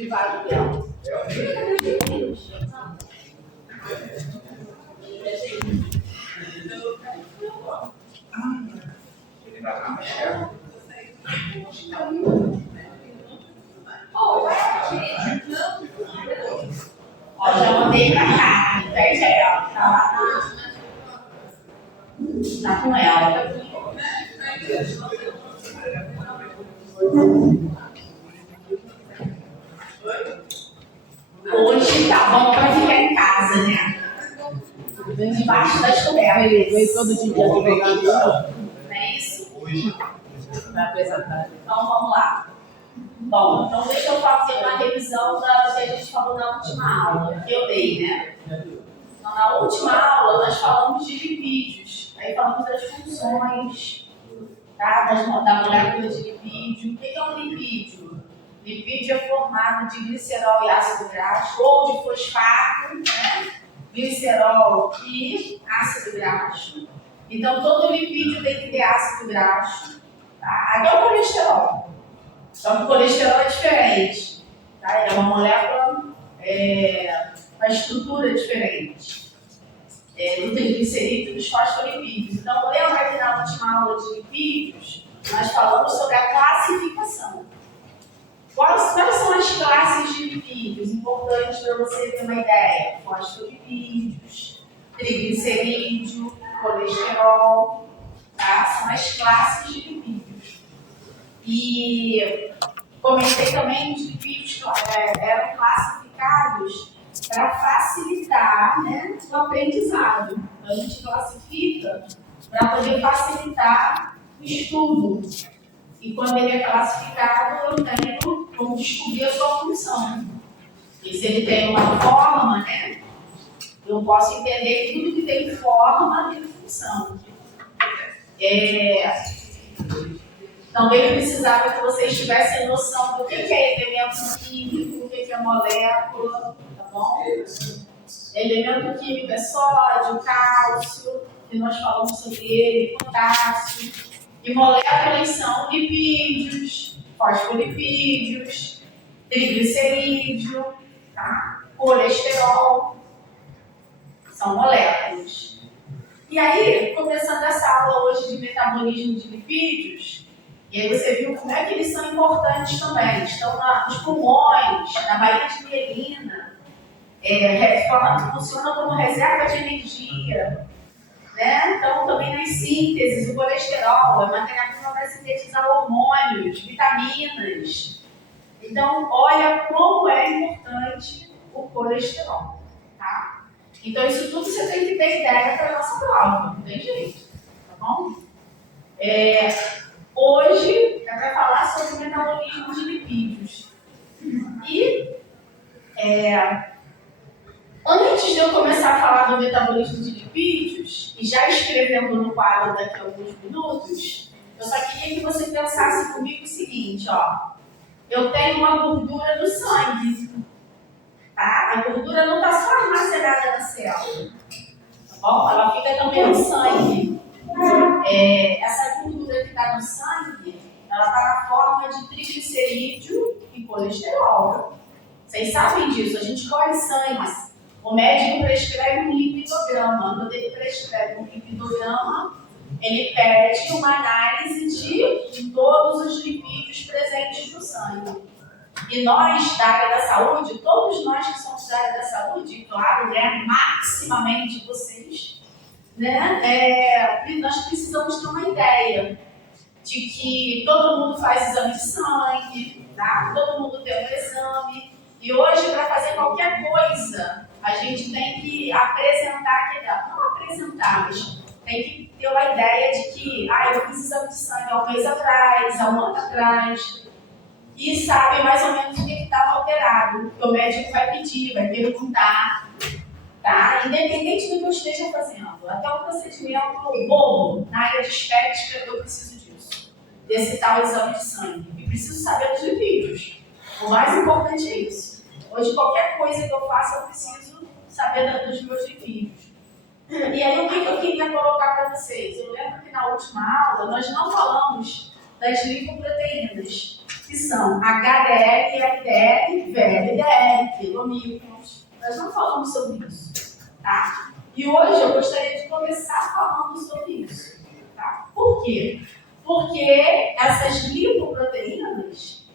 de vários graus. Ó, já mandei pra cá, pede aí, ó. Tá lá tá com ela. Hoje tá bom pra ficar em casa, né? Debaixo das cobertas. Veio todo dia de advogado. Não é isso? Vai apresentar. Então vamos lá. Bom, então deixa eu fazer uma revisão da que a gente falou na última aula, que eu dei, né? Então, na última aula nós falamos de lipídios, aí falamos das funções, tá? Da molécula de lipídio. O que é um lipídio? Lipídio é formado de glicerol e ácido graxo, ou de fosfato, né? Glicerol e ácido graxo. Então, todo lipídio tem que ter ácido graxo, tá? Até o colesterol. Então, o colesterol é diferente, tá? É uma molécula, uma estrutura diferente. Do triglicerídeo e dos fosfolipídios. Então, lembra que na última aula de lipídios, nós falamos sobre a classificação. Quais são as classes de lipídios? Importante para você ter uma ideia. Fosfolipídios, triglicerídeo, colesterol, tá? São as classes de lipídios. E comentei também que os lipídios eram classificados para facilitar, né, o aprendizado. A gente classifica para poder facilitar o estudo. E quando ele é classificado, eu tenho como descobrir a sua função. E se ele tem uma forma, né, eu posso entender que tudo que tem forma tem função. Também precisava que vocês tivessem noção do que é elemento químico, o que é molécula, tá bom? Elemento químico é sódio, cálcio, que nós falamos sobre ele, potássio. E moléculas são lipídios, fosfolipídios, triglicerídeo, tá? Colesterol, são moléculas. E aí, começando essa aula hoje de metabolismo de lipídios, e aí você viu como é que eles são importantes também. Estão nos pulmões, na baía de mielina, funcionam como reserva de energia, né? Então também nas sínteses, o colesterol, a matéria-prima vai sintetizar hormônios, vitaminas. Então, olha como é importante o colesterol, tá? Então, isso tudo você tem que ter ideia para a nossa prova, não tem jeito, tá bom? Hoje é para falar sobre o metabolismo de lipídios. E antes de eu começar a falar do metabolismo de lipídios, e já escrevendo no quadro daqui a alguns minutos, eu só queria que você pensasse comigo o seguinte, ó. Eu tenho uma gordura no sangue, tá? A gordura não está só armazenada na célula, tá bom? Ela fica também no sangue. Essa gordura que está no sangue, ela está na forma de triglicerídeo e colesterol. Vocês sabem disso, a gente colhe sangue. O médico prescreve um lipidograma. Quando ele prescreve um lipidograma, ele pede uma análise de todos os lipídios presentes no sangue. E nós, da área da saúde, todos nós que somos da área da saúde, claro, né, maximamente vocês, né, nós precisamos ter uma ideia de que todo mundo faz exame de sangue, tá? Todo mundo tem um exame. E hoje, para fazer qualquer coisa, a gente tem que apresentar, não apresentar, mas tem que ter uma ideia de que eu fiz exame de sangue há um mês atrás, há um ano atrás, e sabe mais ou menos o que estava alterado, que o médico vai pedir, vai perguntar, tá? Independente do que eu esteja fazendo, até um procedimento bobo na área de estética, eu preciso disso, desse tal exame de sangue, e preciso saber dos lipídios. O mais importante é isso. Hoje, qualquer coisa que eu faça, eu preciso saber dos meus lipídios. E aí, o que eu queria colocar para vocês? Eu lembro que na última aula, nós não falamos das lipoproteínas, que são HDL, LDL, VLDL, quilomicrons. Nós não falamos sobre isso, tá? E hoje eu gostaria de começar falando sobre isso, tá? Por quê? Porque essas lipoproteínas,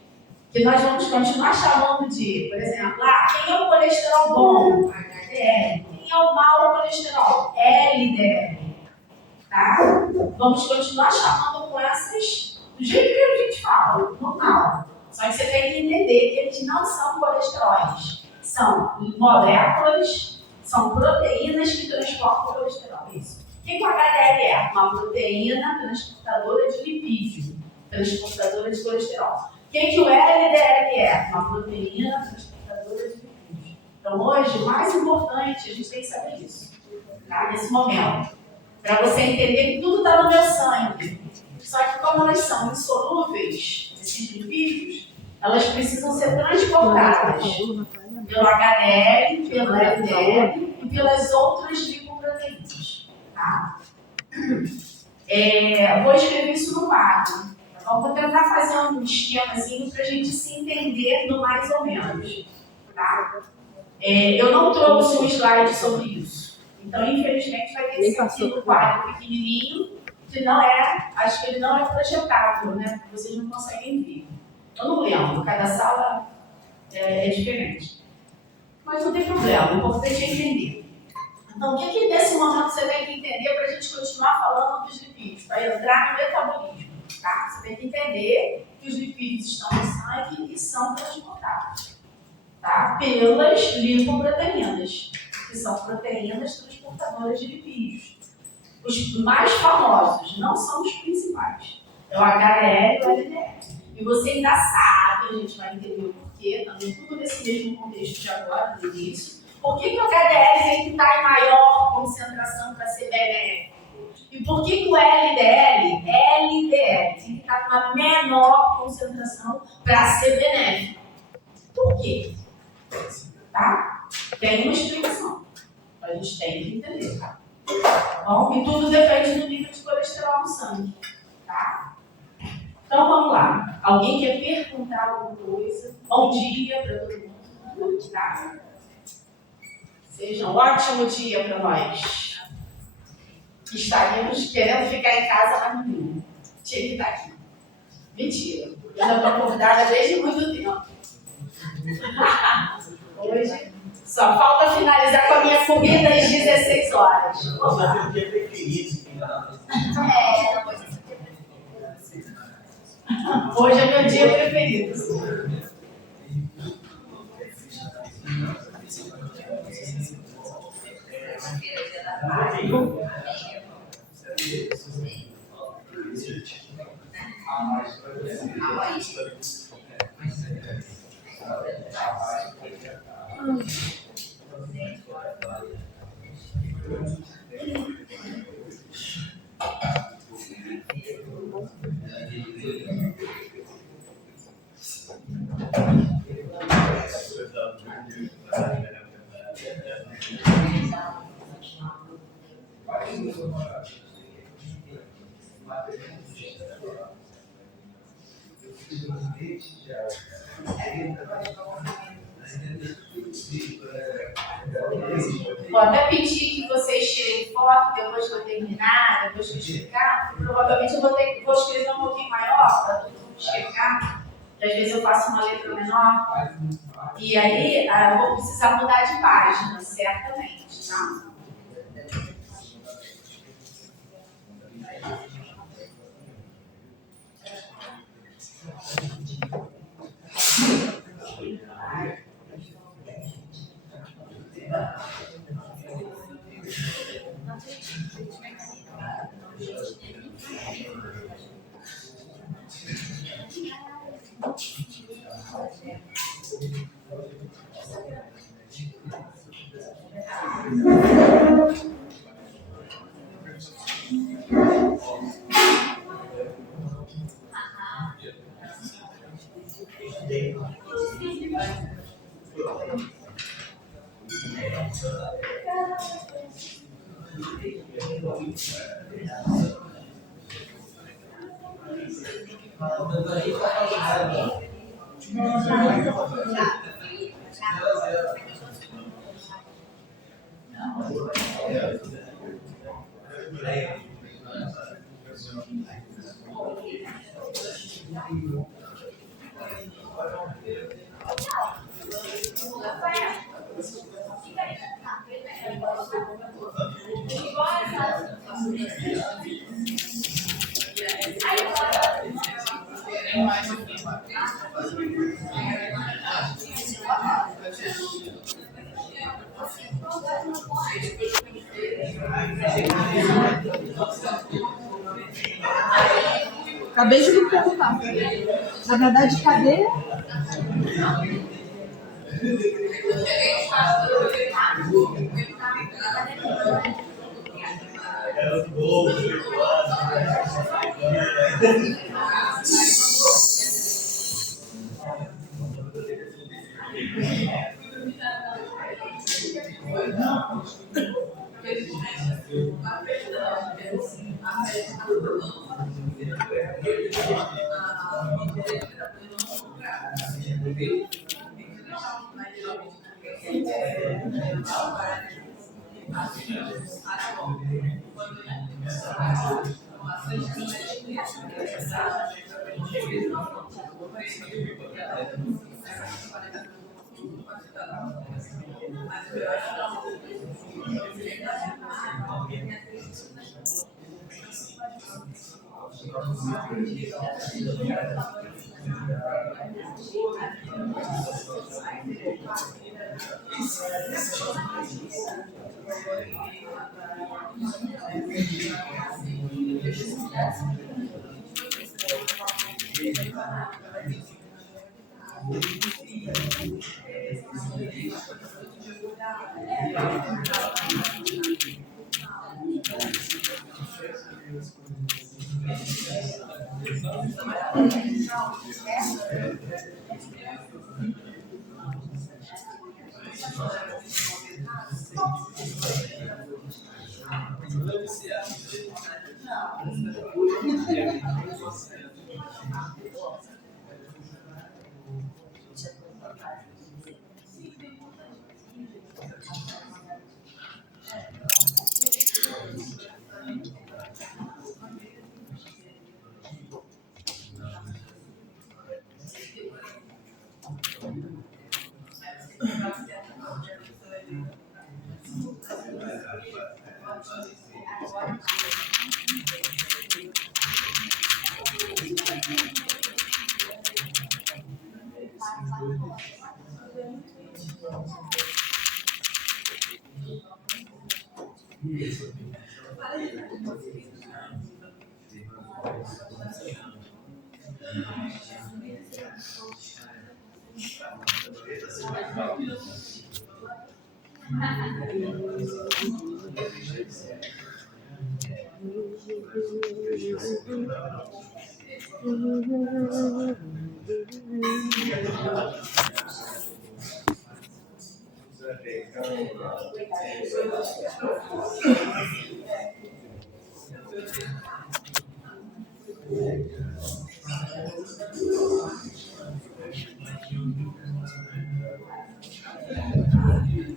que nós vamos continuar chamando de, por exemplo, quem é o colesterol bom? HDL. Quem é o mau colesterol? LDL. Tá? Vamos continuar chamando com essas do jeito que a gente fala, normal. Só que você tem que entender que eles não são colesteróis. São moléculas, são proteínas que transportam o colesterol. Isso. O que o HDL é? Uma proteína transportadora de lipídio, transportadora de colesterol. O que o LDL é? Uma proteína transportadora de lipídio. Então, hoje, o mais importante, a gente tem que saber isso, tá? Nesse momento. Para você entender que tudo está no meu sangue. Só que como elas são insolúveis, esses lipídios, elas precisam ser transportadas pelo HDL, pelo LDL e pelas outras lipoproteínas. Tá? Vou escrever isso no quadro. Então, vou tentar fazer um esquemazinho para a gente se entender no mais ou menos. Tá? Eu não trouxe um slide sobre isso. Então, infelizmente, vai ter esse aqui no quadro pequenininho, que não é, acho que ele não é projetável, né? Vocês não conseguem ver. Eu não lembro, cada sala é diferente. Mas não tem problema, o importante é entender. Então, o que nesse momento você tem que entender para a gente continuar falando dos lipídios, para entrar no metabolismo, tá? Você tem que entender que os lipídios estão no sangue e são transportados, tá? Pelas lipoproteínas, que são proteínas transportadoras de lipídios. Os mais famosos, não são os principais. É o HDL e o LDL. E você ainda sabe, a gente vai entender o porquê, também tudo nesse mesmo contexto de agora, do início. Por que o HDL tem que estar em maior concentração para ser benéfico? E por que o LDL tem que estar numa menor concentração para ser benéfico? Por quê? Tá? Tem uma explicação. A gente tem que entender, tá? Bom, e tudo depende do nível de colesterol no sangue, tá? Então vamos lá. Alguém quer perguntar alguma coisa? Bom dia para todo mundo, tá? Seja um ótimo dia para nós. Estaríamos querendo ficar em casa, mas não tinha que estar aqui. Mentira. Eu já estou acordada desde muito tempo. Hoje só falta finalizar com a minha comida às 16 horas. Hoje é meu dia preferido. Hoje é meu dia preferido. Vou até pedir que vocês tirem foto depois que eu terminar, depois que eu explicar. Provavelmente eu vou escrever um pouquinho maior para todo mundo enxergar, que às vezes eu faço uma letra menor. E aí eu vou precisar mudar de página, certamente, tá? Acabei de me perguntar. Na verdade, cadê?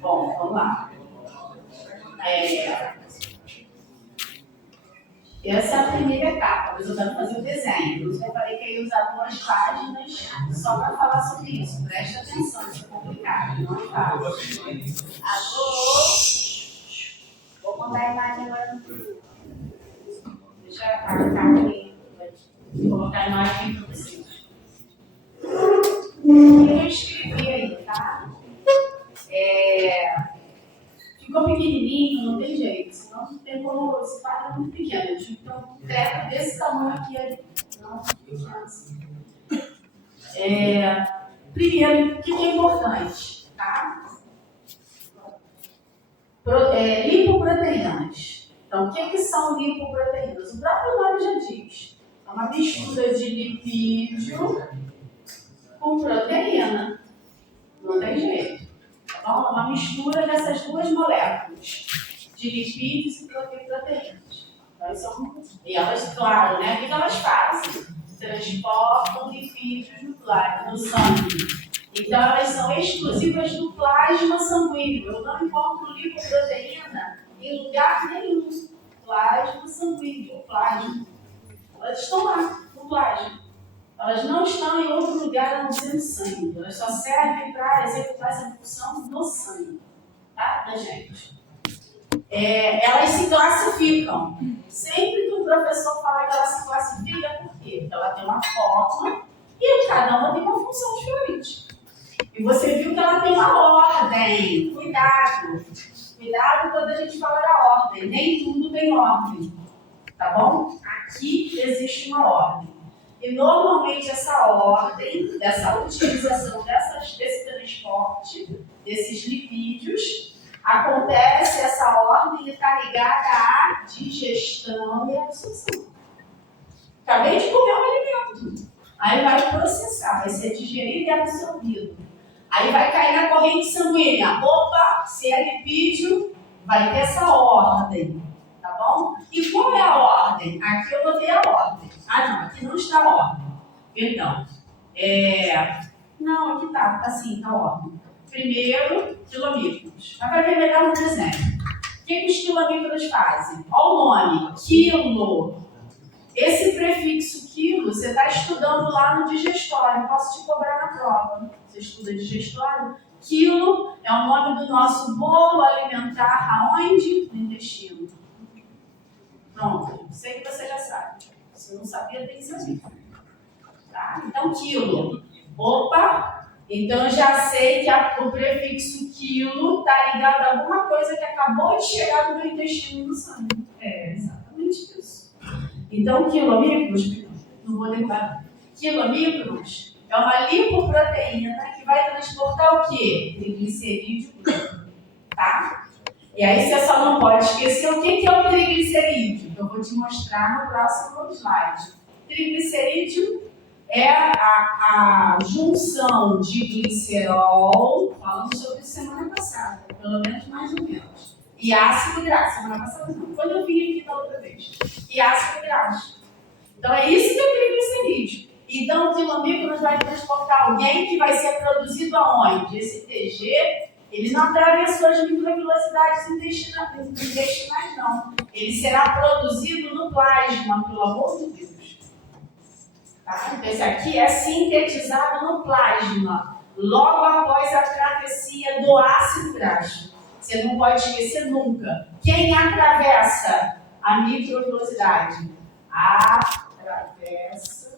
Bom, vamos lá. Essa é a primeira etapa, mas eu quero fazer o desenho. Por isso que eu falei que ia usar 2 páginas só para falar sobre isso. Preste atenção, isso é complicado, não é fácil. Alô? Vou mandar a imagem agora no grupo. Deixa eu marcar aqui. Vou colocar a imagem para vocês. Eu escrevi aí, tá? Ficou pequenininho, não tem jeito, senão não tem como, esse quadro é muito pequeno. Então, um teto desse tamanho aqui, não fica assim. Primeiro, o que é importante? Tá? Lipoproteínas. Então, o que são lipoproteínas? O próprio nome já diz. É uma mistura de lipídio com proteína. Não tem jeito. Então, é uma mistura dessas 2 moléculas, de lipídios e proteínas. Então, e elas, claro, né? O que elas fazem? transportam lipídios no sangue. Então, elas são exclusivas do plasma sanguíneo. Eu não encontro lipoproteína em lugar nenhum. Plasma sanguíneo, plasma. Elas estão lá, no plasma. Elas não estão em outro lugar a não ser no sangue. Elas só servem para executar essa função no sangue. Tá, gente? Elas se classificam. Sempre que o professor fala que ela se classifica, por quê? Porque ela tem uma forma e cada uma tem uma função diferente. E você viu que ela tem uma ordem. Cuidado. Cuidado quando a gente fala da ordem. Nem tudo tem ordem. Tá bom? Aqui existe uma ordem. E normalmente essa ordem, dessa utilização desse transporte, desses lipídios, acontece essa ordem e está ligada à digestão e absorção. Acabei de comer um alimento. Aí vai processar, vai ser digerido e absorvido. Aí vai cair na corrente sanguínea. Opa, se é lipídio, vai ter essa ordem. Tá bom? E qual é a ordem? Aqui eu botei a ordem. Ah, não, aqui não está a ordem. Perdão. Não, aqui tá assim, tá a ordem. Primeiro, quilomícronos. Mas vai ver melhor no desenho. O que os quilomícronos fazem? Olha o nome, quilo. Esse prefixo quilo, você está estudando lá no digestório. Posso te cobrar na prova. Você estuda digestório? Quilo é o nome do nosso bolo alimentar aonde? No intestino. Pronto, sei que você já sabe. Se não sabia, tem que saber. Tá? Então, quilo. Opa! Então, eu já sei que o prefixo quilo está ligado a alguma coisa que acabou de chegar no meu intestino e no sangue. É exatamente isso. Então, quilomícronos, não vou lembrar. Quilomícronos é uma lipoproteína que vai transportar o quê? Triglicerídeo, tá? E aí você só não pode esquecer o que é o triglicerídeo, que eu vou te mostrar no próximo slide. Triglicerídeo é a junção de glicerol, falamos sobre isso semana passada, pelo menos mais ou menos, e ácido graxo, semana passada não, quando eu vim aqui da outra vez, e ácido graxo. Então é isso que é triglicerídeo. Então o quilomícronos vai transportar alguém que vai ser produzido aonde? Esse TG, ele não atravessou as microvilosidades intestinais não. Ele será produzido no plasma, pelo amor de Deus. Tá? Então esse aqui é sintetizado no plasma, logo após a travessia do ácido graxo. Você não pode esquecer nunca. Quem atravessa a microvilosidade? Atravessa.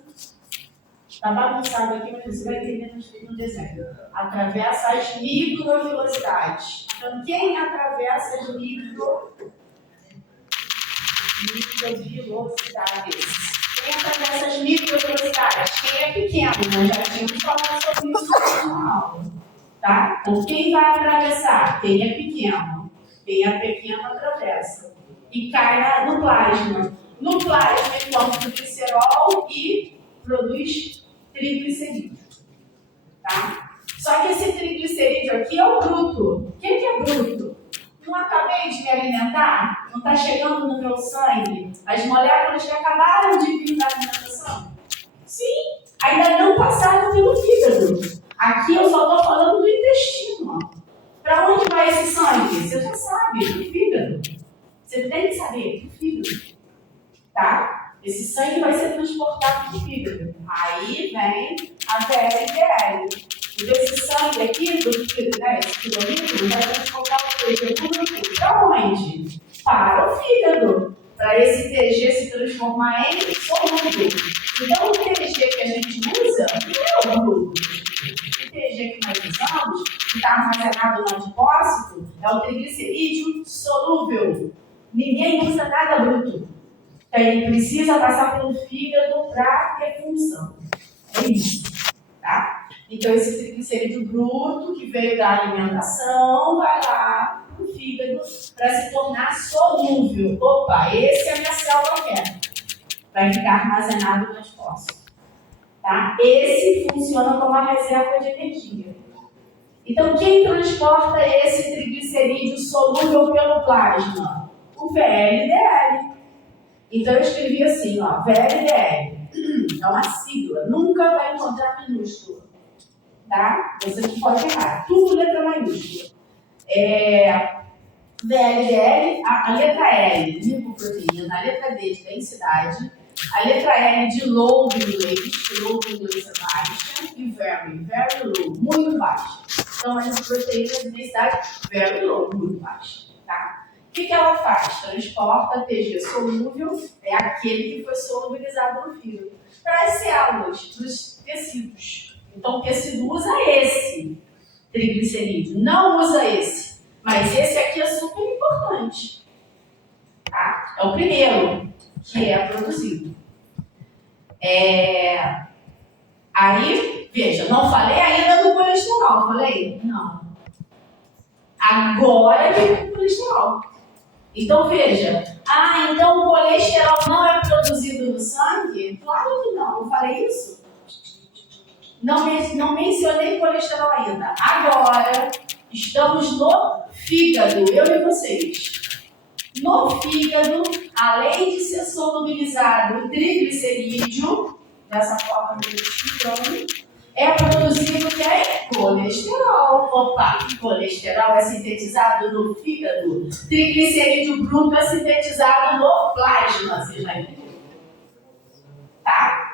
Está bagunçado aqui, mas você vai entender no desenho. Atravessa as microvilosidades. Então, quem atravessa as microvilosidades? Quem atravessa as microvilosidades? Quem é pequeno? Nós já tínhamos falado sobre isso na aula. Tá? Então, quem vai atravessar? Quem é pequeno. Quem é pequeno atravessa. E cai no plasma. No plasma, encontra o glicerol e produz triglicerídeo. Tá? Só que esse triglicerídeo aqui é o bruto. O que é bruto? Não acabei de me alimentar? Não está chegando no meu sangue as moléculas que acabaram de vir da alimentação? Sim, ainda não passaram pelo fígado. Aqui eu só estou falando do intestino. Para onde vai esse sangue? Você já sabe, do fígado. Você tem que saber, do fígado. Tá? Esse sangue vai ser transportado para o fígado. Aí vem a VLDL. Então esse sangue aqui, esse quilomícrono, vai transportar o TG para onde? Para o fígado. Para esse TG se transformar em solúvel. Então o TG que a gente usa não é o bruto. O TG que nós usamos, que está armazenado no adipócito, é o triglicerídeo solúvel. Ninguém usa nada bruto. Então, ele precisa passar pelo fígado para ter função. É isso. Tá? Então, esse triglicerídeo bruto que veio da alimentação vai lá para o fígado para se tornar solúvel. Opa, esse é a minha célula quer. Vai ficar armazenado no adipócito. Tá? Esse funciona como a reserva de energia. Então, quem transporta esse triglicerídeo solúvel pelo plasma? O VLDL. Então, eu escrevi assim, ó, VLDL. É uma sigla. Nunca vai encontrar minúscula. Tá? Você não pode errar. Tudo letra maiúscula. VLDL, a letra L, lipoproteína, a letra D de densidade, a letra L de low em inglês, que low em inglês é baixa, e very low, muito baixa. Então, a lipoproteína de densidade, very low, muito baixa. Tá? O que ela faz? Transporta TG solúvel, é aquele que foi solubilizado no fígado, para as células, para os tecidos. Então, o tecido usa esse triglicerídeo, não usa esse. Mas esse aqui é super importante. Tá? É o primeiro que é produzido. Aí, veja, não falei ainda do colesterol, falei? Não. Agora vem o colesterol. Então, veja. Então o colesterol não é produzido no sangue? Claro que não, eu falei isso. Não mencionei colesterol ainda. Agora, estamos no fígado, eu e vocês. No fígado, além de ser solubilizado o triglicerídeo, dessa forma que eu estou explicando, é produzido o que é colesterol. Opa, colesterol é sintetizado no fígado, triglicerídeo bruto é sintetizado no plasma, você já entendeu? Tá?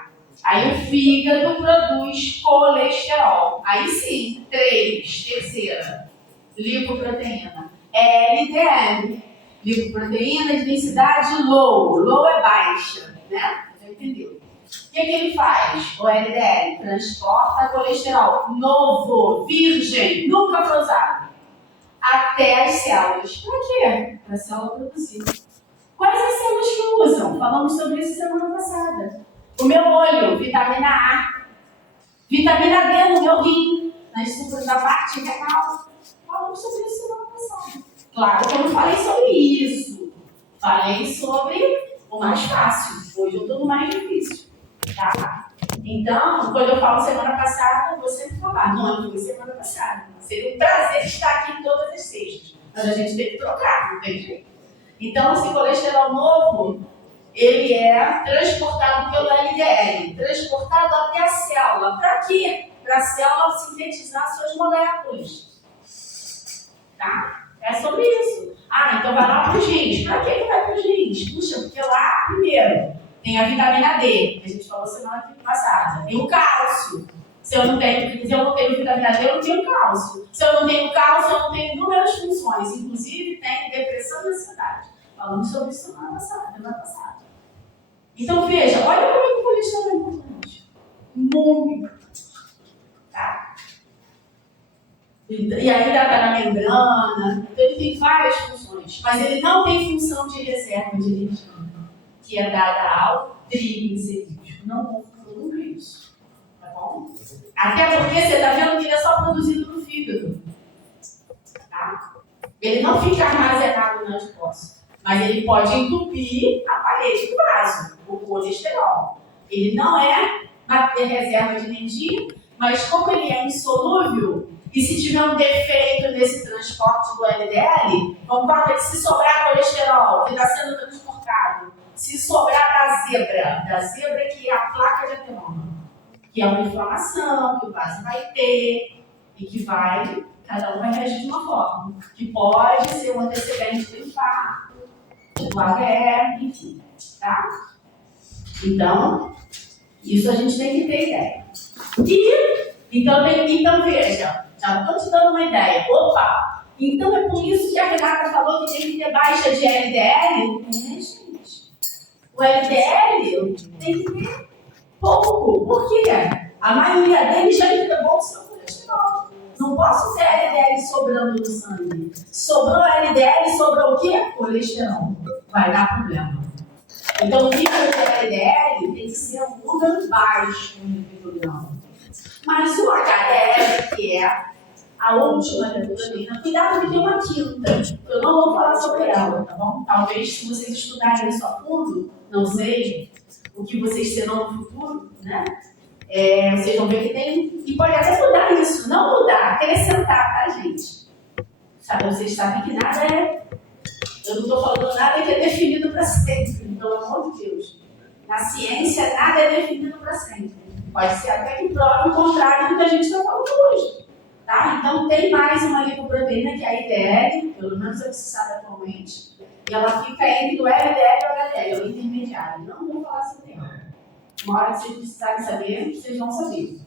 Aí o fígado produz colesterol. Aí sim, terceira, lipoproteína. LDL, lipoproteína de densidade low. Low é baixa, né? Já entendeu? O que ele faz? O LDL transporta colesterol novo, virgem, nunca foi usado, até as células. Para quê? Para a célula produzir. Quais as células que usam? Falamos sobre isso semana passada. O meu olho, vitamina A. Vitamina D no meu rim, nas sucos da parte renal. Falamos sobre isso semana passada. Claro que eu não falei sobre isso. Falei sobre o mais fácil. Hoje eu estou no mais difícil. Tá? Então, quando eu falo semana passada, eu vou sempre falar. Não, eu fui semana passada. Seria um prazer estar aqui todas as sextas. Mas a gente tem que trocar, não tem jeito. Então, esse colesterol novo, ele é transportado pelo LDL, transportado até a célula. Para quê? Para a célula sintetizar suas moléculas. Tá? É sobre isso. Então vai lá para os rins. Para que vai para os rins? Puxa, porque lá, primeiro, tem a vitamina D, que a gente falou semana passada. Tem o cálcio. Se eu não tenho vitamina D, eu não tenho cálcio. Se eu não tenho cálcio, eu não tenho inúmeras funções. Inclusive, tem depressão e ansiedade. Falamos sobre isso semana passada. Então, veja, olha como é que o colesterol é importante. Muito. Tá? E ainda está na membrana. Então, ele tem várias funções. Mas ele não tem função de reserva de energia, que é dada ao triglicerídeo. Não confunda nunca isso. Tá bom? Até porque você está vendo que ele é só produzido no fígado. Tá? Ele não fica armazenado nas costas. Mas ele pode entupir a parede do vaso, o colesterol. Ele não é reserva de energia, mas como ele é insolúvel, e se tiver um defeito nesse transporte do LDL, concorda que se sobrar colesterol que está sendo transportado, se sobrar da zebra que é a placa de ateroma, que é uma inflamação que o vaso vai ter e que cada um vai reagir de uma forma, que pode ser um antecedente do infarto, do AVE, enfim, tá? Então, isso a gente tem que ter ideia. Então veja, já estou te dando uma ideia. Opa! Então é por isso que a Renata falou que tem que ter baixa de LDL? Gente. O LDL tem que ter pouco. Por quê? A maioria deles já entregou o seu colesterol. Não posso ter LDL sobrando no sangue. Sobrou LDL, sobrou o quê? Colesterol. Vai dar problema. Então o nível de LDL tem que ser um número baixo no indivíduo. Mas o HDL, que é a última lipoproteína, cuidado que tem uma quinta. Eu não vou falar sobre ela, tá bom? Talvez se vocês estudarem isso a fundo, não sei o que vocês serão no futuro, né? Vocês vão ver que tem, e pode até mudar isso, não mudar, acrescentar, tá, gente? Vocês sabem que nada eu não estou falando nada que é definido para sempre, pelo amor de Deus. Na ciência, nada é definido para sempre. Pode ser até que prove o contrário do que a gente está falando hoje. Tá? Então, tem mais uma lipoproteína, que é a IDL, pelo menos é o que se sabe atualmente, e ela fica entre o LDL e o HDL, é o intermediário. Não vou falar sobre ela. Uma hora que vocês precisarem saber, vocês vão saber.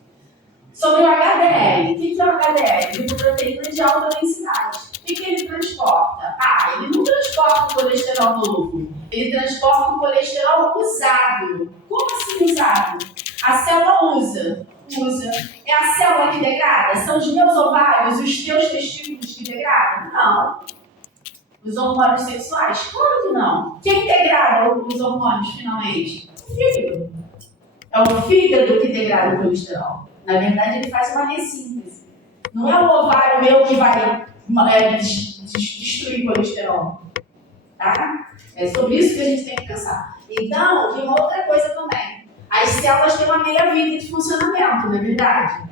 Sobre o HDL. O que é o HDL? Lipoproteína de alta densidade. O que ele transporta? Ele não transporta o colesterol novo. Ele transporta o colesterol usado. Como assim usado? A célula usa. É a célula que degrada? São os meus ovários, os teus testículos que degradam? Não. Os hormônios sexuais? Claro que não. Quem degrada os hormônios finalmente? O fígado. É o fígado que degrada o colesterol. Na verdade, ele faz uma ressíntese. Não é o ovário meu que vai destruir o colesterol. Tá? É sobre isso que a gente tem que pensar. Então, tem uma outra coisa também. As células têm uma meia-vida de funcionamento, não é verdade?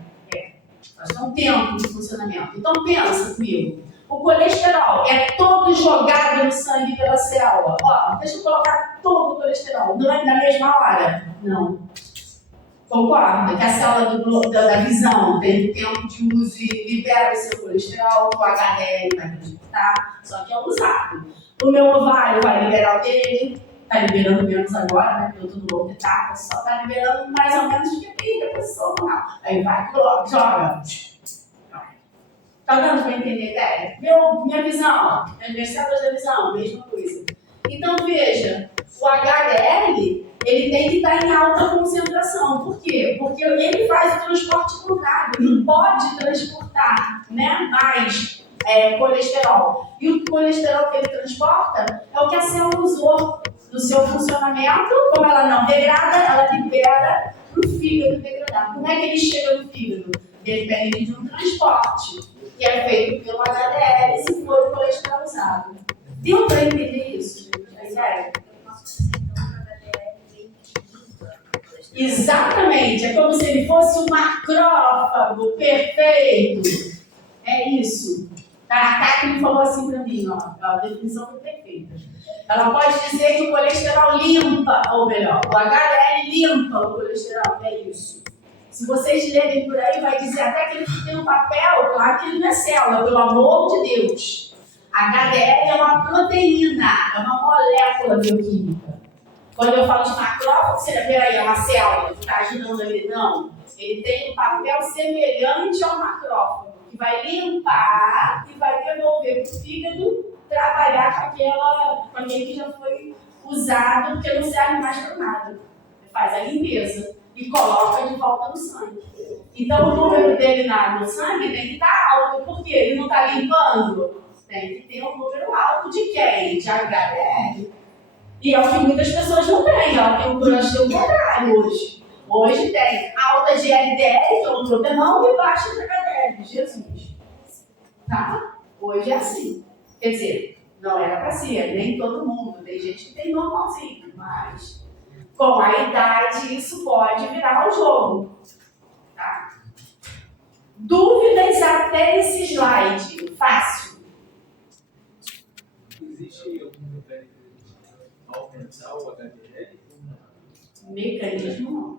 Elas têm um tempo de funcionamento. Então, pensa comigo. O colesterol é todo jogado no sangue pela célula. Deixa eu colocar todo o colesterol. Não é na mesma hora? Não. Concorda? Que a célula da visão tem tempo de uso e libera o seu colesterol, o HDL vai transportar, só que é usado. O meu ovário vai liberar o dele, está liberando menos agora, né? Porque eu estou no outro etapa, só está liberando mais ou menos de que a pessoa não. Aí vai, joga. Tá dando para entender a ideia? Minha visão, minhas células da visão, mesma coisa. Então veja, o HDL ele tem que estar em alta concentração. Por quê? Porque ele faz o transporte contrário, não pode transportar, né, mais colesterol. E o colesterol que ele transporta é o que a célula usou no seu funcionamento. Como ela não degrada, ela libera para o fígado degradar. Como é que ele chega no fígado? Depende de um transporte, que é feito pelo HDL, se for o colesterol usado. Deu para entender isso, gente? A ideia? Exatamente, é como se ele fosse um macrófago perfeito. É isso. A Kaki falou assim para mim, a definição foi perfeita. Ela pode dizer que o colesterol limpa, ou melhor, o HDL limpa o colesterol, é isso. Se vocês lerem por aí, vai dizer até que ele tem um papel, claro que ele não é célula, pelo amor de Deus. HDL é uma proteína, é uma molécula bioquímica. Quando eu falo de macrófago, você vê aí, é uma célula que está ajudando ali. Não, ele tem um papel semelhante ao macrófago, que vai limpar e vai devolver para o fígado trabalhar com aquele que já foi usado, porque não serve mais para nada. Faz a limpeza e coloca de volta no sangue. Então o número dele no sangue tem que estar alto, porque ele não está limpando. Tem que ter um número alto de quem? De HDL. E é o que muitas pessoas não têm, ela tem um contrário hoje. Hoje tem alta de LDL, que é um problemão, e baixa de HDL, Jesus. Tá? Hoje é assim. Quer dizer, não era para ser, nem todo mundo. Tem gente que tem normalzinho, mas com a idade isso pode virar o jogo. Tá? Dúvidas até esse slide? Fácil. Existe algum mecanismo aumentar o HDL? Mecanismo não.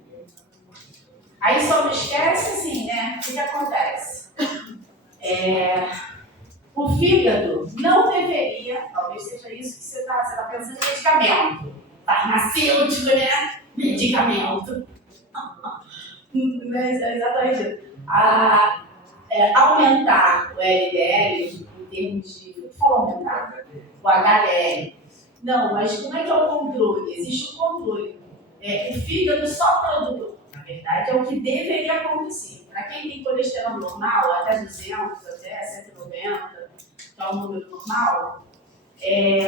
Aí só não esquece assim, né? O que acontece? O fígado não deveria, talvez seja isso que você está pensando em medicamento. Farmacêutico, né? Medicamento. Exatamente. Aumentar o LDL em termos de. O que fala aumentar? O HDL. Não, mas como é que é o controle? Existe um controle. O fígado só produz. Na verdade, é o que deveria acontecer. Para quem tem colesterol normal, até 200, até 190, que é o número normal,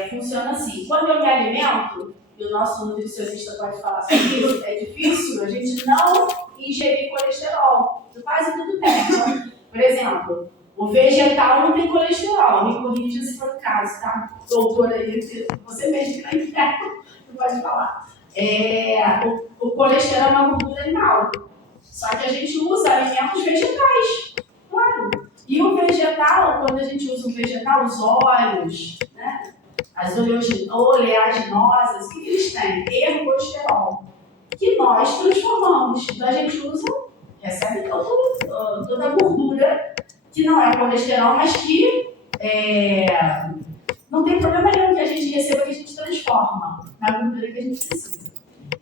funciona assim. Quando eu me alimento, e o nosso nutricionista pode falar sobre isso, é difícil a gente não ingerir colesterol. Quase tudo tem. Por exemplo, o vegetal não tem colesterol. Me corrija se for o caso, tá? Doutora aí, você mesmo que está em pé, não pode falar. O colesterol é uma gordura animal. Só que a gente usa alimentos vegetais, claro. E o vegetal, quando a gente usa o vegetal, os óleos, né? As oleaginosas, o que eles têm? Ergosterol. que nós transformamos. Então a gente usa, recebe toda a gordura que não é colesterol, mas que não tem problema nenhum que a gente receba, que a gente transforma na gordura que a gente precisa.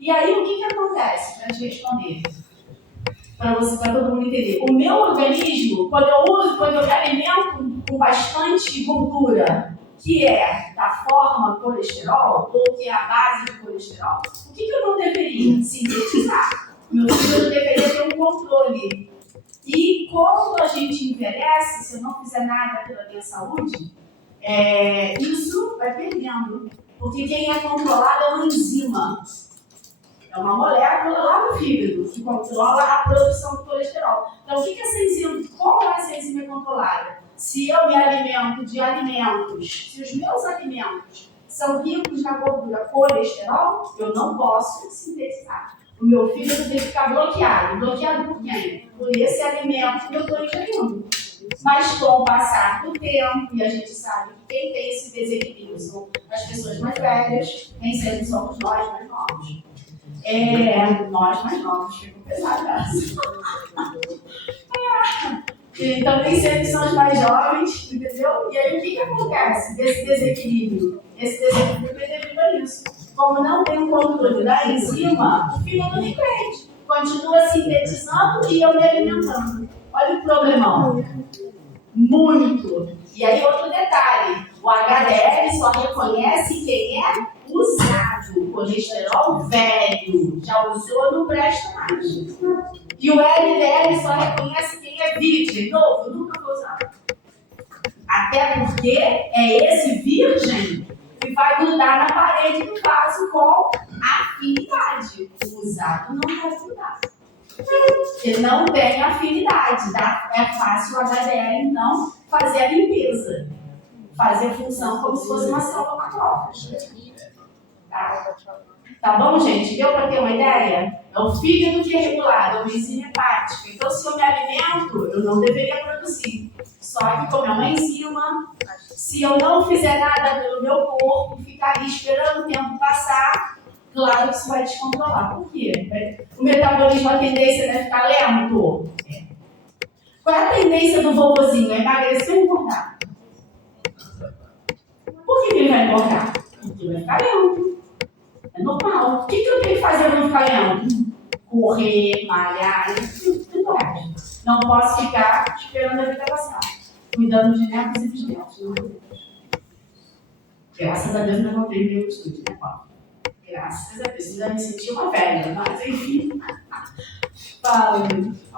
E aí o que acontece, para te responder? Para todo mundo entender. O meu organismo, quando eu me alimento com bastante gordura, que é da forma colesterol, ou que é a base do colesterol, o que eu não deveria sintetizar? Meu fígado deveria ter um controle. E quando a gente envelhece, se eu não fizer nada pela minha saúde, isso vai perdendo. Porque quem é controlado é uma enzima. É uma molécula lá no fígado que controla a produção do colesterol. Então, o que essa enzima, como essa enzima é controlada? Se eu me alimento de alimentos, se os meus alimentos são ricos na gordura colesterol, eu não posso sintetizar. O meu fígado tem que ficar bloqueado. Bloqueado por quem? Por esse alimento que eu estou ingerindo. Mas com o passar do tempo, e a gente sabe que quem tem esse desequilíbrio são as pessoas mais velhas, nem sempre somos nós mais novos. Nós mais novos, ficou pesado essa. Então, tem sempre são os mais jovens, entendeu? E aí, o que acontece desse desequilíbrio? Esse desequilíbrio é devido a isso. Como não tem um controle da enzima, o fígado não entende. Continua sintetizando e eu me alimentando. Olha o problemão. Muito. E aí, outro detalhe. O HDL só reconhece quem é usado. Colesterol velho. Já usou, não presta mais. E o LDL só reconhece quem é virgem. Novo, nunca vou usar. Até porque é esse virgem que vai grudar na parede do vaso com afinidade. O usado não vai grudar. Porque não tem afinidade. Tá? É fácil o HDL, então, fazer a limpeza. Fazer a função como se fosse uma célula macrófage. Tá bom, gente? Deu para ter uma ideia? É o fígado que é regulado, é uma enzima hepática. Então, se eu me alimento, eu não deveria produzir. Só que, como é uma enzima, se eu não fizer nada pelo meu corpo, ficar ali esperando o tempo passar, claro que isso vai descontrolar. Por quê? O metabolismo, a tendência é ficar lento. Qual é a tendência do vovozinho? É emagrecer ou engordar? Por que ele vai engordar? Porque ele vai ficar lento. É normal. O que eu tenho que fazer para não ficar lento? Correr, malhar, tudo mais. Não posso ficar esperando a vida passar. Cuidando de netos e bisnetos. Graças a Deus, eu não tenho meu estúdio, né, Paulo? Graças a Deus. Eu já me senti uma velha, mas enfim. Fala, gente.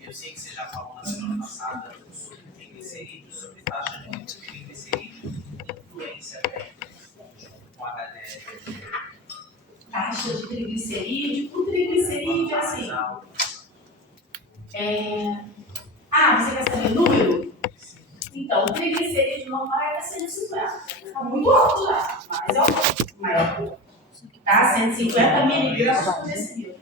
Eu sei que você já falou na semana passada sobre triglicerídeos, sobre taxa de triglicerídeos, influência com HDL. Taxa de triglicerídeo. O triglicerídeo é assim. Você quer saber o número? Então, o triglicerídeo normal é 150. Está muito alto já, mas é o maior. Tá? 150 miligramas por decilitro.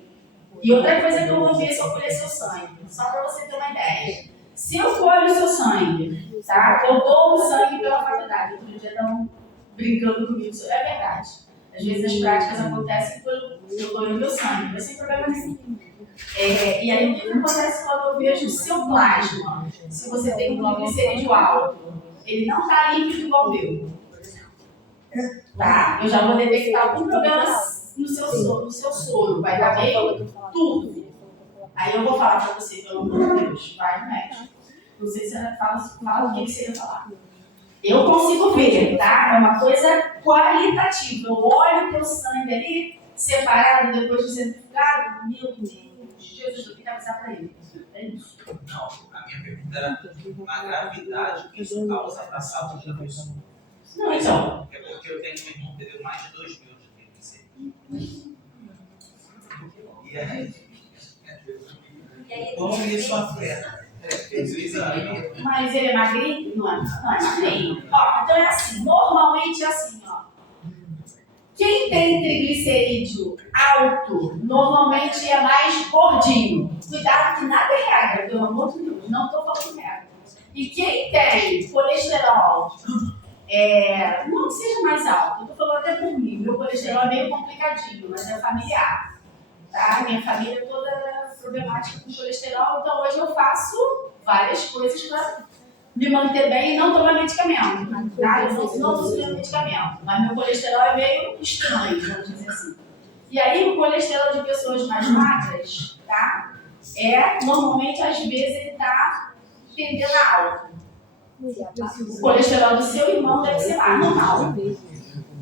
E outra coisa que eu vou ver se eu colher seu sangue, só para você ter uma ideia. Se eu colho o seu sangue, tá? Eu dou o sangue pela faculdade. Outro dia estão brincando comigo, é verdade. Às vezes as práticas acontecem quando eu colho o meu sangue, mas sem problema nenhum. E aí o que acontece quando eu vejo o seu plasma? Se você tem um triglicerídeo alto, ele não está líquido igual o meu, por exemplo. Tá? Eu já vou detectar algum problema no seu soro, vai dar meio turvo. Aí eu vou falar para você, pelo amor de Deus, vai no médico. Não sei se você fala o que você ia falar. Eu consigo ver, tá? É uma coisa qualitativa. Eu olho o teu sangue ali, separado, depois de centrifugado, meu Deus, Jesus, eu tenho que avisar para ele. É isso. Não, a minha pergunta era a gravidade que isso causa para a saúde da pessoa. Não, então. É porque eu tenho um irmão que deu mais de 2 mil de triglicerídeos. E aí, como isso afeta? Fez o exame. Mas ele é magrinho? Não é magrinho. Então é assim, normalmente é assim, ó. Quem tem triglicerídeo alto, normalmente é mais gordinho. Cuidado que nada é regra, pelo amor de Deus, não estou falando regra. E quem tem colesterol não que seja mais alto, eu tô falando até por mim, meu colesterol é meio complicadinho, mas é familiar. Tá? Minha família é toda problemática com colesterol, então hoje eu faço várias coisas para me manter bem e não tomar medicamento. Tá? Eu não uso medicamento, mas meu colesterol é meio estranho, vamos dizer assim. E aí o colesterol de pessoas mais magras, tá? Normalmente às vezes ele está tendendo a alto. O colesterol do seu irmão deve ser mais normal,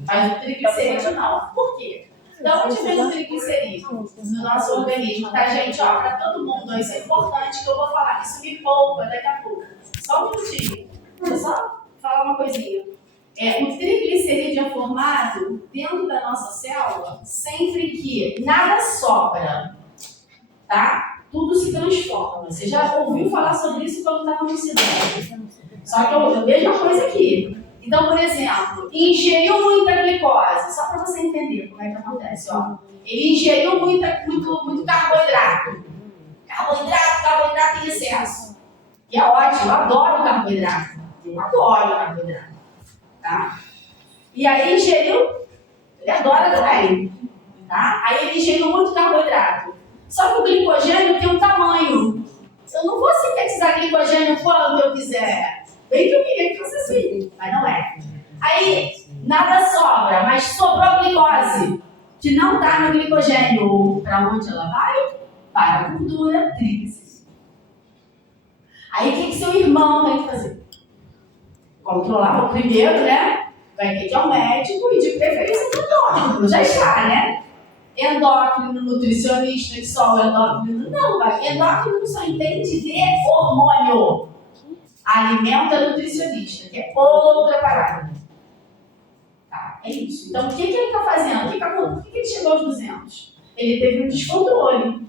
mas o triglicerídeo não. Por quê? Da onde vem o triglicerídeo no nosso organismo? Tá, gente? Ó, para todo mundo, isso é importante que eu vou falar. Isso me poupa daqui a pouco. Só um minutinho. Deixa eu só falar uma coisinha. O triglicerídeo é formado dentro da nossa célula sempre que nada sobra, tá? Tudo se transforma. Você já ouviu falar sobre isso quando estava no ensino? Só que eu vejo uma coisa aqui. Então, por exemplo, ingeriu muita glicose, só para você entender como é que acontece, ó. Ele ingeriu muito carboidrato. Carboidrato em excesso. E é ótimo, eu adoro carboidrato. Eu adoro carboidrato. Tá? E aí ingeriu, ele adora também. Tá? Aí ele ingeriu muito carboidrato. Só que o glicogênio tem um tamanho. Eu não vou sintetizar glicogênio quando eu quiser. Bem que eu queria que fosse assim, mas não é. Aí, nada sobra, mas sobrou glicose, que não está no glicogênio. Para onde ela vai? Para a gordura tríglicerídea. Aí, o que seu irmão tem que fazer? Controlar o primeiro, né? Vai ter que ir ao médico e de preferência no endócrino, já está, né? Endócrino, nutricionista, que só o endócrino. Não, endócrino só entende de hormônio. Alimenta nutricionista, que é outra parada. Tá, é isso. Então, o que ele está fazendo? Por que ele chegou aos 200? Ele teve um descontrole.